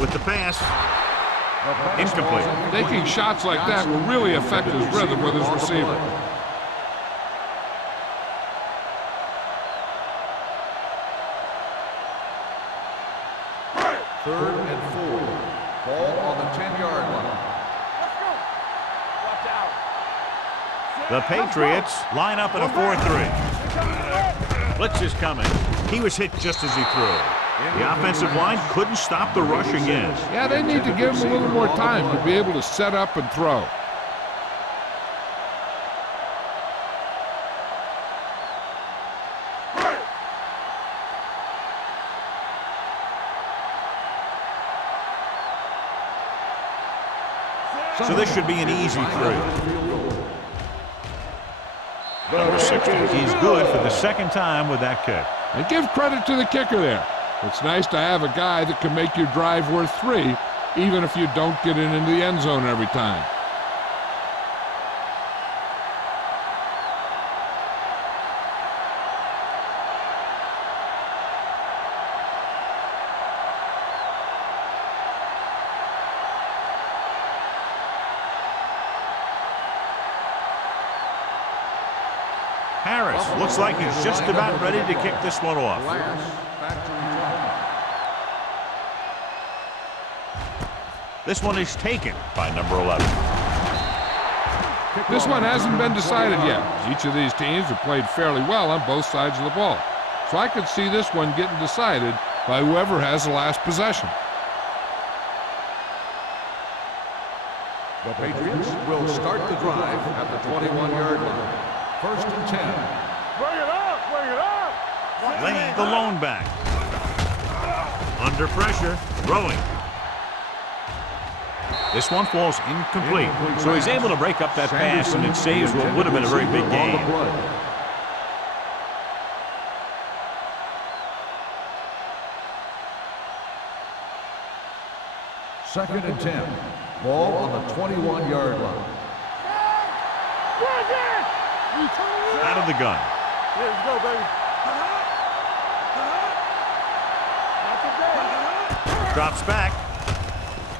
With the pass. Incomplete. Taking shots like that will really affect his rhythm with his receiver. Third and 4. Ball on the 10-yard line. Watch out. The Patriots line up in a 4-3. Blitz is coming. He was hit just as he threw. The offensive line couldn't stop the rush again. Yeah, they need to give him a little more time to be able to set up and throw. So this should be an easy three. Number 60 is good for the second time with that kick. And give credit to the kicker there. It's nice to have a guy that can make your drive worth 3, even if you don't get it into the end zone every time. Harris looks like he's just about ready to kick this one off. This one is taken by number 11. This one hasn't been decided yet. Each of these teams have played fairly well on both sides of the ball. So I could see this one getting decided by whoever has the last possession. The Patriots will start the drive at the 21-yard line. First and 10. Bring it up, bring it up. Lenny, the lone back. Under pressure, throwing. This one falls incomplete, so he's able to break up that pass, and it saves what would have been a very big gain. Second and 10. Ball on the 21-yard line. Out of the gun. Here we go, baby. Drops back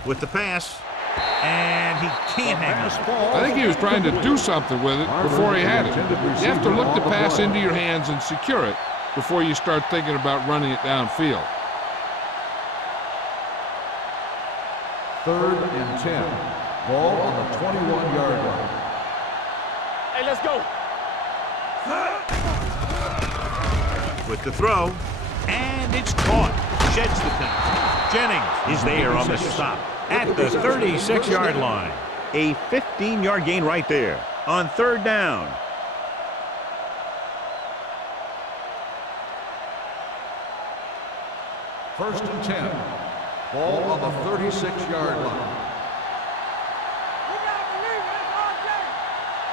with the pass, and he can't hang on. I think he was trying to do something with it before he had it. You have to look the pass into your hands and secure it before you start thinking about running it downfield. 3rd and 10. Ball on the 21-yard line. Hey, let's go. With the throw, and it's caught. Sheds the penalty. Jennings is there on the stop at the 36-yard line. A 15-yard gain right there on 3rd down. First and 10. Ball on the 36-yard line.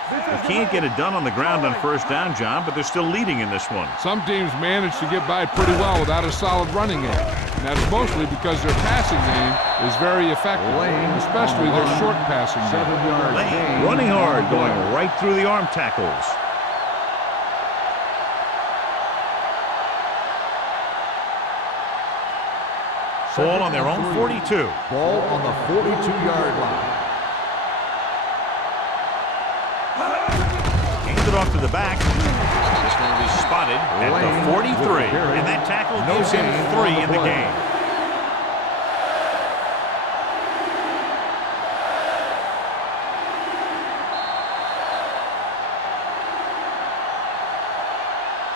They can't get it done on the ground on 1st down, John, but they're still leading in this one. Some teams manage to get by pretty well without a solid running game. And that's mostly because their passing game is very effective, especially their short passing game. 7-yard gain. Running hard, going right through the arm tackles. Ball on their own 42. Ball on the 42-yard line. Hands it off to the back. This one will be spotted at the 43. And that tackle gives him 3 in the game.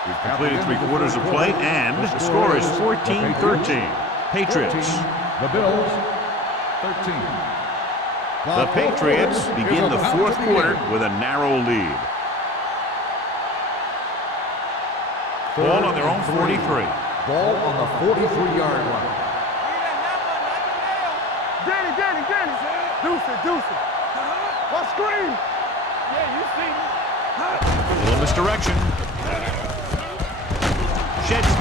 We've completed 3/4 of play, and the score is 14-13. Patriots. 14, the Bills, 13. The Patriots begin the 4th quarter with a narrow lead. Ball on their own 43. Ball on the 43-yard line. Danny. Deuce it. What screen? Yeah, you see me. A little misdirection. Sheds.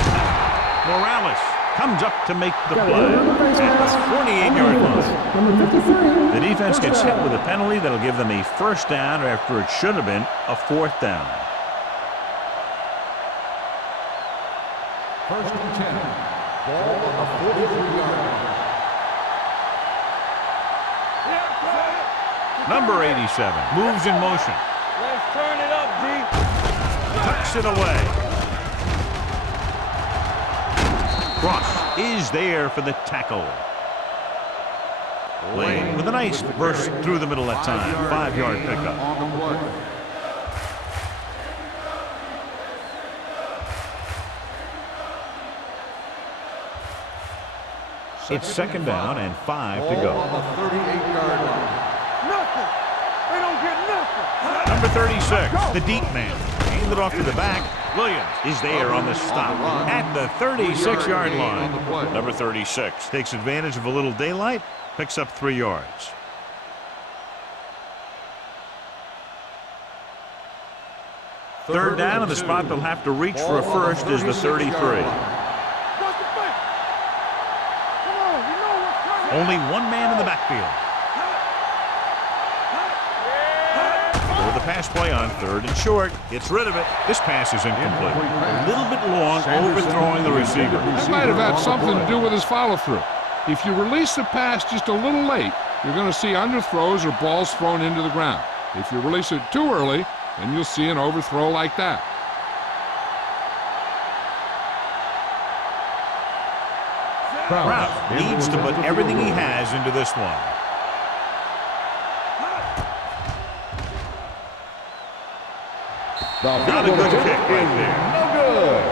Morales comes up to make the play at the 48-yard line. Number 53. The defense gets hit with a penalty that'll give them a 1st down after it should have been a 4th down. 1st and 10. Ball on the 43-yard line. Number 87 moves in motion. Let's turn it up, D. Tucks it away. Cross is there for the tackle. Lane with a nice burst through the middle that time. 5-yard pickup. On the play. It's 2nd down and 5 to Ball go. on the 38-yard line. Nothing. They don't get nothing. Number 36, the deep man. Hand it off to the back. Williams is there on the stop at the 36-yard line. Number 36 takes advantage of a little daylight, picks up 3 yards. Third down, and the spot they'll have to reach for a first is the 33. What's the play? Come on, you know what's coming. Only one man in the backfield. For the pass play on 3rd and short. Gets rid of it. This pass is incomplete. A little bit long, overthrowing the receiver. That might have had something to do with his follow-through. If you release the pass just a little late, you're going to see underthrows or balls thrown into the ground. If you release it too early, then you'll see an overthrow like that. Kraft needs to put everything he has into this one. Not a good kick right there. No good.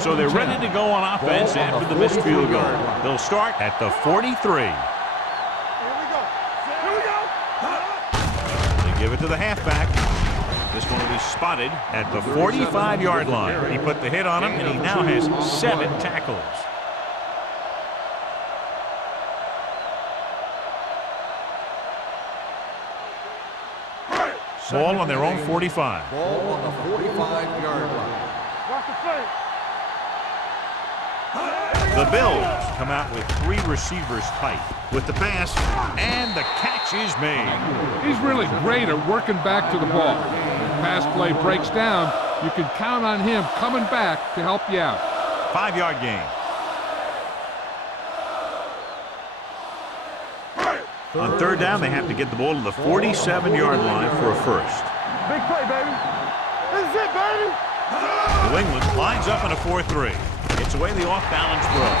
So they're ready to go on offense after the missed field goal. They'll start at the 43. Here we go. They give it to the halfback. This one will be spotted at the 45-yard line. He put the hit on him, and he now has 7 tackles. Ball on their own 45. Ball on the 45-yard line. Watch the play. The Bills come out with 3 receivers tight. With the pass, and the catch is made. He's really great at working back to the ball. If pass play breaks down, you can count on him coming back to help you out. 5-yard gain. On 3rd down, they have to get the ball to the 47-yard line for a first. Big play, baby. This is it, baby. New England lines up in a 4-3. It's away the off-balance throw.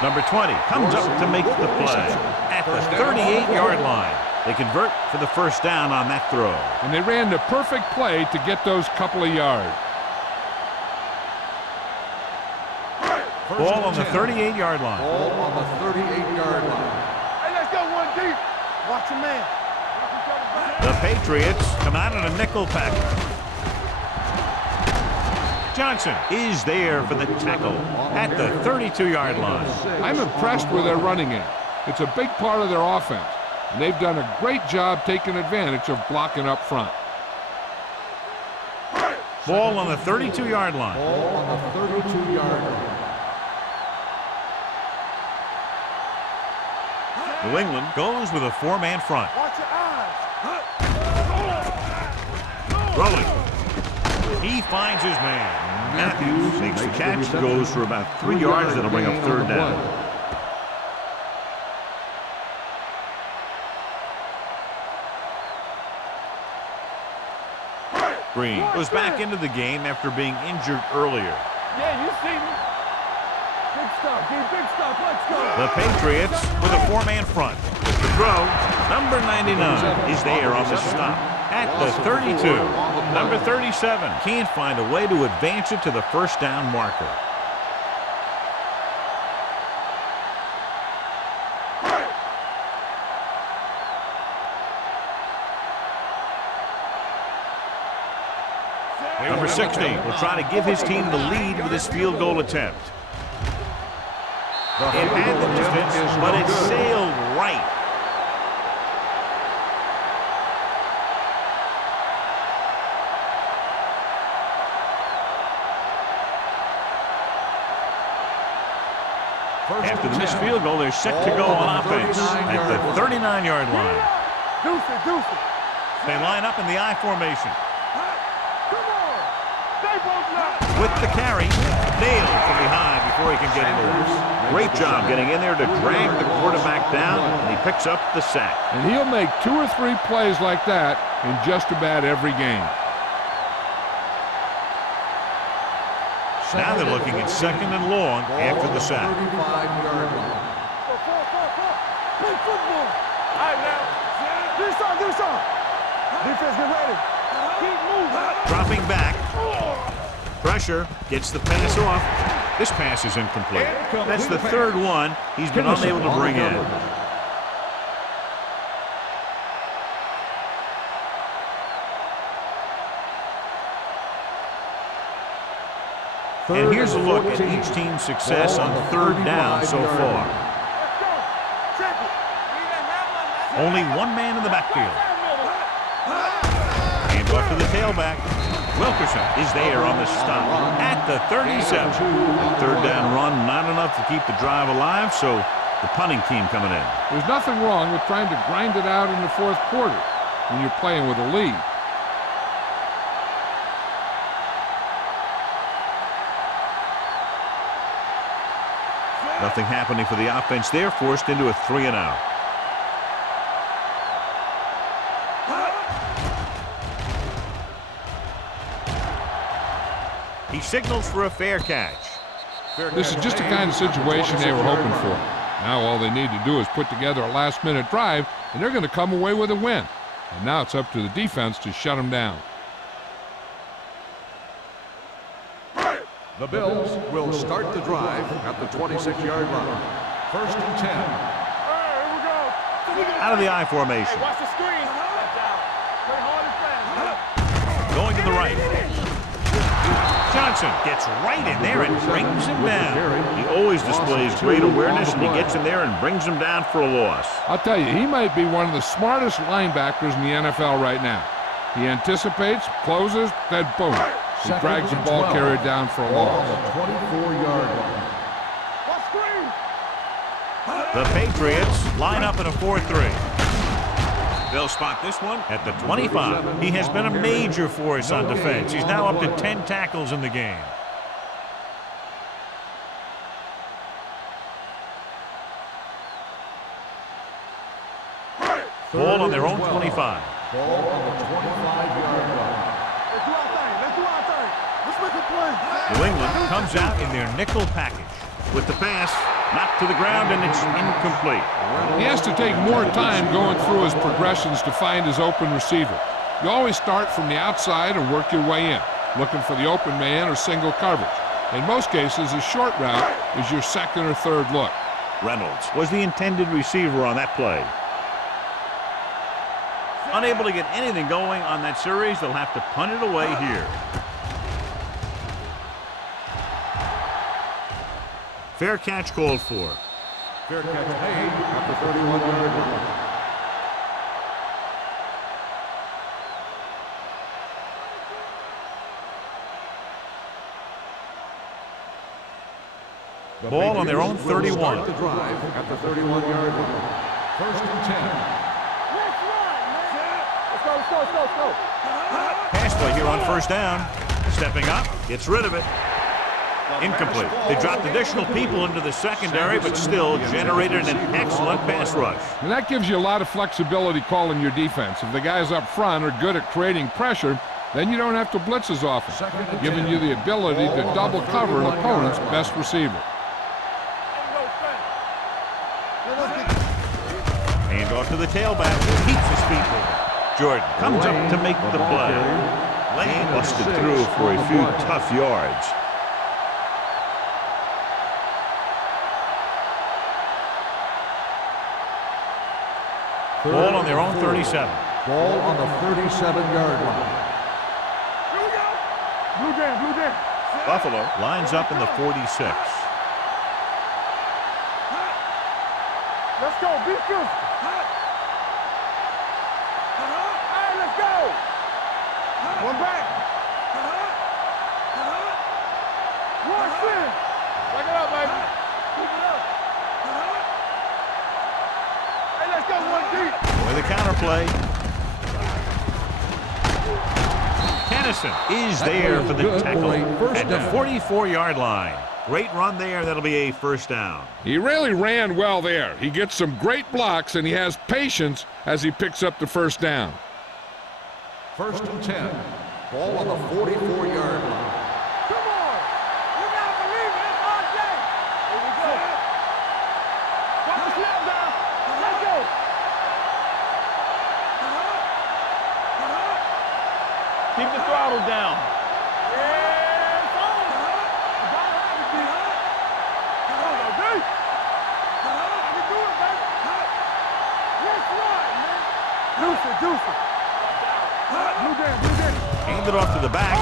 Number 20 comes up to make the play at the 38-yard line. They convert for the first down on that throw. And they ran the perfect play to get those couple of yards. Ball on the 38-yard line. Ball on the 38-yard line. Hey, let's go one deep. Watch your man. The Patriots come out in a nickel package. Johnson is there for the tackle at the 32-yard line. I'm impressed with their running game. It's a big part of their offense, and they've done a great job taking advantage of blocking up front. Ball on the 32-yard line. Ball on the 32-yard line. New England goes with a 4-man front. Watch your eyes. Rolling. He finds his man. Matthews makes the catch, goes for about 3 yards. That'll bring up 3rd down. Green goes back into the game after being injured earlier. Yeah, you see me. Big stop, dude. Big stop. Let's go. The Patriots with a 4-man front. With the throw, number 99 is there on the stop at the 32. Number 37 can't find a way to advance it to the first down marker. Number 16 will try to give his team the lead with his field goal attempt. It had the distance, but it sailed right. After the missed field goal, they're set to go on offense at the 39-yard line. Deuce it, deuce it. They line up in the I formation. Come on. Stay both left. With the carry, nailed from behind before he can get it loose. Great job getting in there to drag the quarterback down, and he picks up the sack. And he'll make 2 or 3 plays like that in just about every game. Now they're looking at 2nd and long after the sack. 35-yard line. Play football. All right, now. Do something. Defense, get ready. Keep moving. Dropping back. Pressure, gets the pass off. This pass is incomplete. That's the 3rd one he's been unable to bring in. And here's a look at each team's success on 3rd down so far. Let's go. Check it. Only 1 man in the backfield. Hand off to the tailback. Wilkerson is there on the stop at the 37. 3rd down run, not enough to keep the drive alive, so the punting team coming in. There's nothing wrong with trying to grind it out in the 4th quarter when you're playing with a lead. Nothing happening for the offense there, forced into a 3-and-out. He signals for a fair catch. This is just the kind of situation they were hoping for. Now all they need to do is put together a last-minute drive, and they're going to come away with a win. And now it's up to the defense to shut them down. The Bills will start the drive at the 26-yard line. 1st and 10. All right, here we go. Out of the I formation. Watch the screen. Play hard and fast. Going to the right. Johnson gets right in there and brings him down. He always displays great awareness, and he gets in there and brings him down for a loss. I'll tell you, he might be one of the smartest linebackers in the NFL right now. He anticipates, closes, then boom. He drags the ball carrier down for a loss. 24-yard line. Watch screen. The Patriots line up in a 4-3. They'll spot this one at the 25. He has been a major force on defense. He's now up to 10 tackles in the game. Ball on their own 25. Ball on the 25-yard line. Let's do our thing. Let's do our thing. Let's make a play. New England comes out in their nickel package. With the pass, knocked to the ground, and it's incomplete. He has to take more time going through his progressions to find his open receiver. You always start from the outside and work your way in, looking for the open man or single coverage. In most cases, a short route is your second or third look. Reynolds was the intended receiver on that play. Unable to get anything going on that series, they'll have to punt it away here. Fair catch called for. Fair catch made at the 31-yard line. Ball on their own 31. Start the drive at the 31-yard line. First and 10. Let's go. Pass play here on first down. Stepping up, gets rid of it. Incomplete. They dropped additional people into the secondary, but still generated an excellent pass rush. And that gives you a lot of flexibility calling your defense. If the guys up front are good at creating pressure, then you don't have to blitz as often, giving you the ability to double cover an opponent's best receiver. Hand off to the tailback. Keeps his feet moving. Jordan comes up to make the play. Lane busted through for a few tough yards. Ball on their own 37. Ball on the 37-yard line. Here we go. Blue jam. Buffalo lines up in the 46. Let's go. Be good. Hey, let's go. One back. Rush in. Back it up, baby. Keep it up. Hey, let's go. One deep. With a counter play. Kennison is there for the tackle at the 44-yard line. Great run there. That'll be a first down. He really ran well there. He gets some great blocks, and he has patience as he picks up the first down. First and 10. Ball on the 44-yard line. Come on. You gotta believe it. It's our day. Here we go. Drop the snap down. Let's go. Keep the throttle down. Yeah, it's on. Deuce it. Blue jam. Hand it off to the back.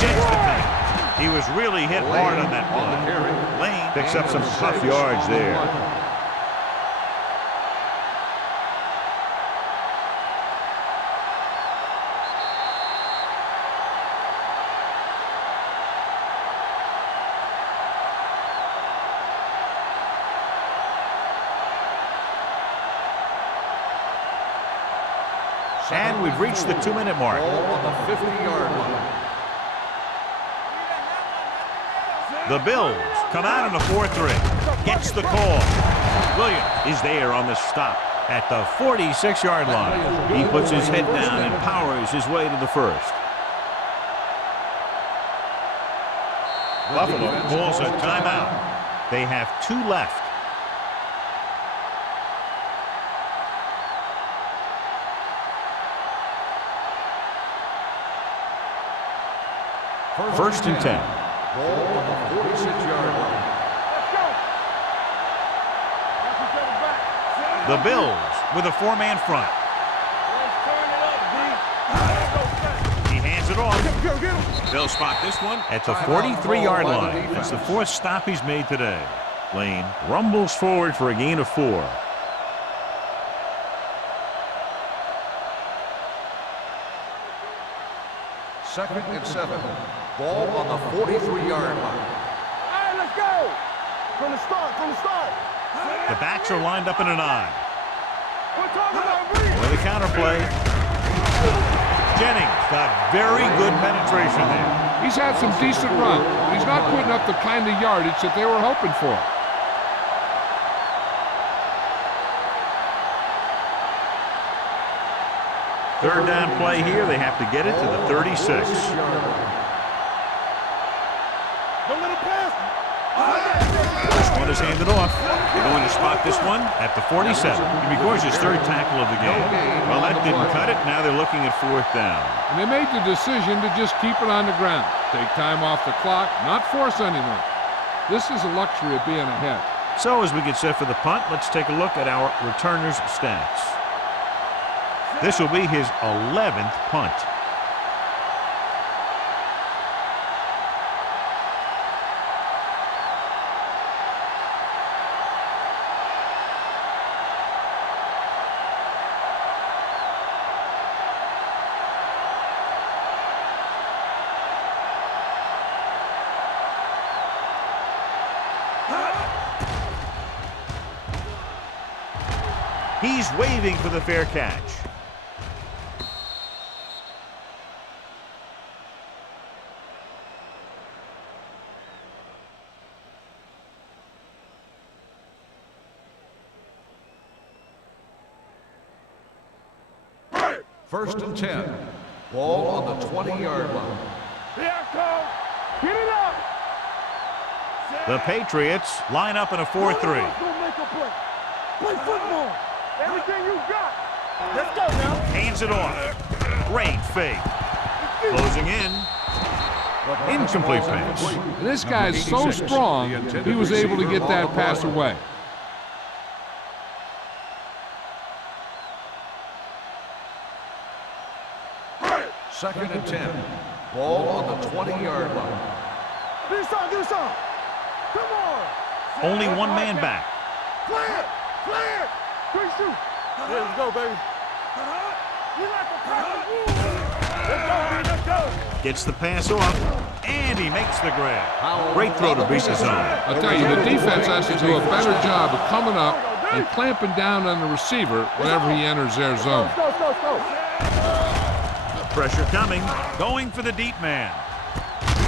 Jets the tank. He was really hit hard on that play. Lane picks up some tough yards there. And we've reached the 2-minute mark. Ball on the 50-yard line. The Bills come out in a 4-3. Gets the call. Williams is there on the stop at the 46-yard line. He puts his head down and powers his way to the first. Buffalo calls a timeout. They have 2 left. First and 10. Ball on the 46-yard line. Let's go. Watch each other back. The Bills with a 4-man front. Let's turn it up, D. He hands it off. Get him. They'll spot this one at the 43-yard line. That's the 4th stop he's made today. Lane rumbles forward for a gain of 4. Second and 7. Ball on the 43-yard line. All right, let's go. From the start. The backs are lined up in an I. We're talking about me. With a counter play. Jennings got very good penetration there. He's had some decent runs, but he's not putting up the kind of yardage that they were hoping for. Third down play here. They have to get it to the 36. Don't let him pass. This one is handed off. They're going to spot this one at the 47. Gregor's third tackle of the game. Well, that didn't cut it. Now they're looking at fourth down. And they made the decision to just keep it on the ground. Take time off the clock, not force anything. This is a luxury of being ahead. So as we get set for the punt, let's take a look at our returner's stats. This will be his 11th punt. He's waving for the fair catch. First and 10. Ball on the 20-yard line. Here I come. Get it up. The Patriots line up in a 4-3. Go make a play. Play football. Everything you got. Let's go now. Hands it off. Great fake. Closing in. Incomplete pass. And this guy's so strong, he was able to get that pass away. Second and 10. Ball on the 20-yard line. Do something. Come on. Only one man back. Play it. Quick shoot. Yeah, let's go, baby. You like the pass. Let's go. Gets the pass off, and he makes the grab. Great throw to beat the zone. I'll tell you, the defense has to do a better job of coming up and clamping down on the receiver whenever he enters their zone. Go. Pressure coming. Going for the deep man.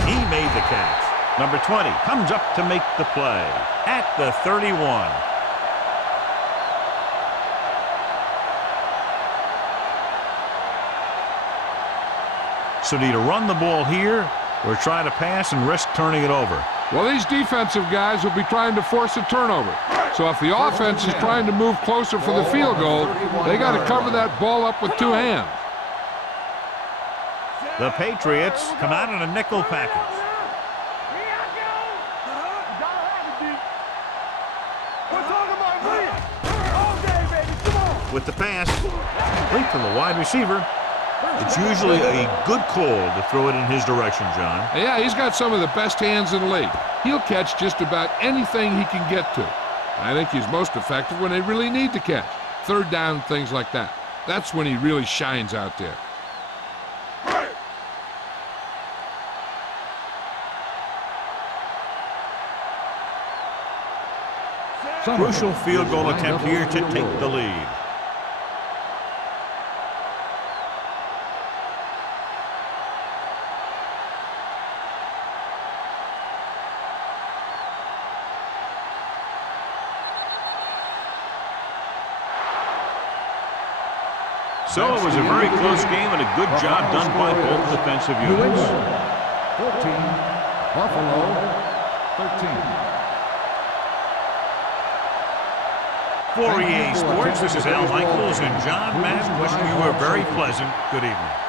He made the catch. Number 20 comes up to make the play at the 31. So do you run the ball here or try to pass and risk turning it over? Well, these defensive guys will be trying to force a turnover. So if the offense is trying to move closer for the field goal, they got to cover that ball up with two hands. The Patriots come out in a nickel package. With the pass, complete to the wide receiver. It's usually a good call to throw it in his direction, John. Yeah, he's got some of the best hands in the league. He'll catch just about anything he can get to. I think he's most effective when they really need to catch. Third down, things like that. That's when he really shines out there. Crucial field goal attempt here to take the lead. So it was a very close game and a good job done by both defensive units. 14, Buffalo 13. For EA Sports, this is Al Michaels and John Matt wishing you a very pleasant good evening.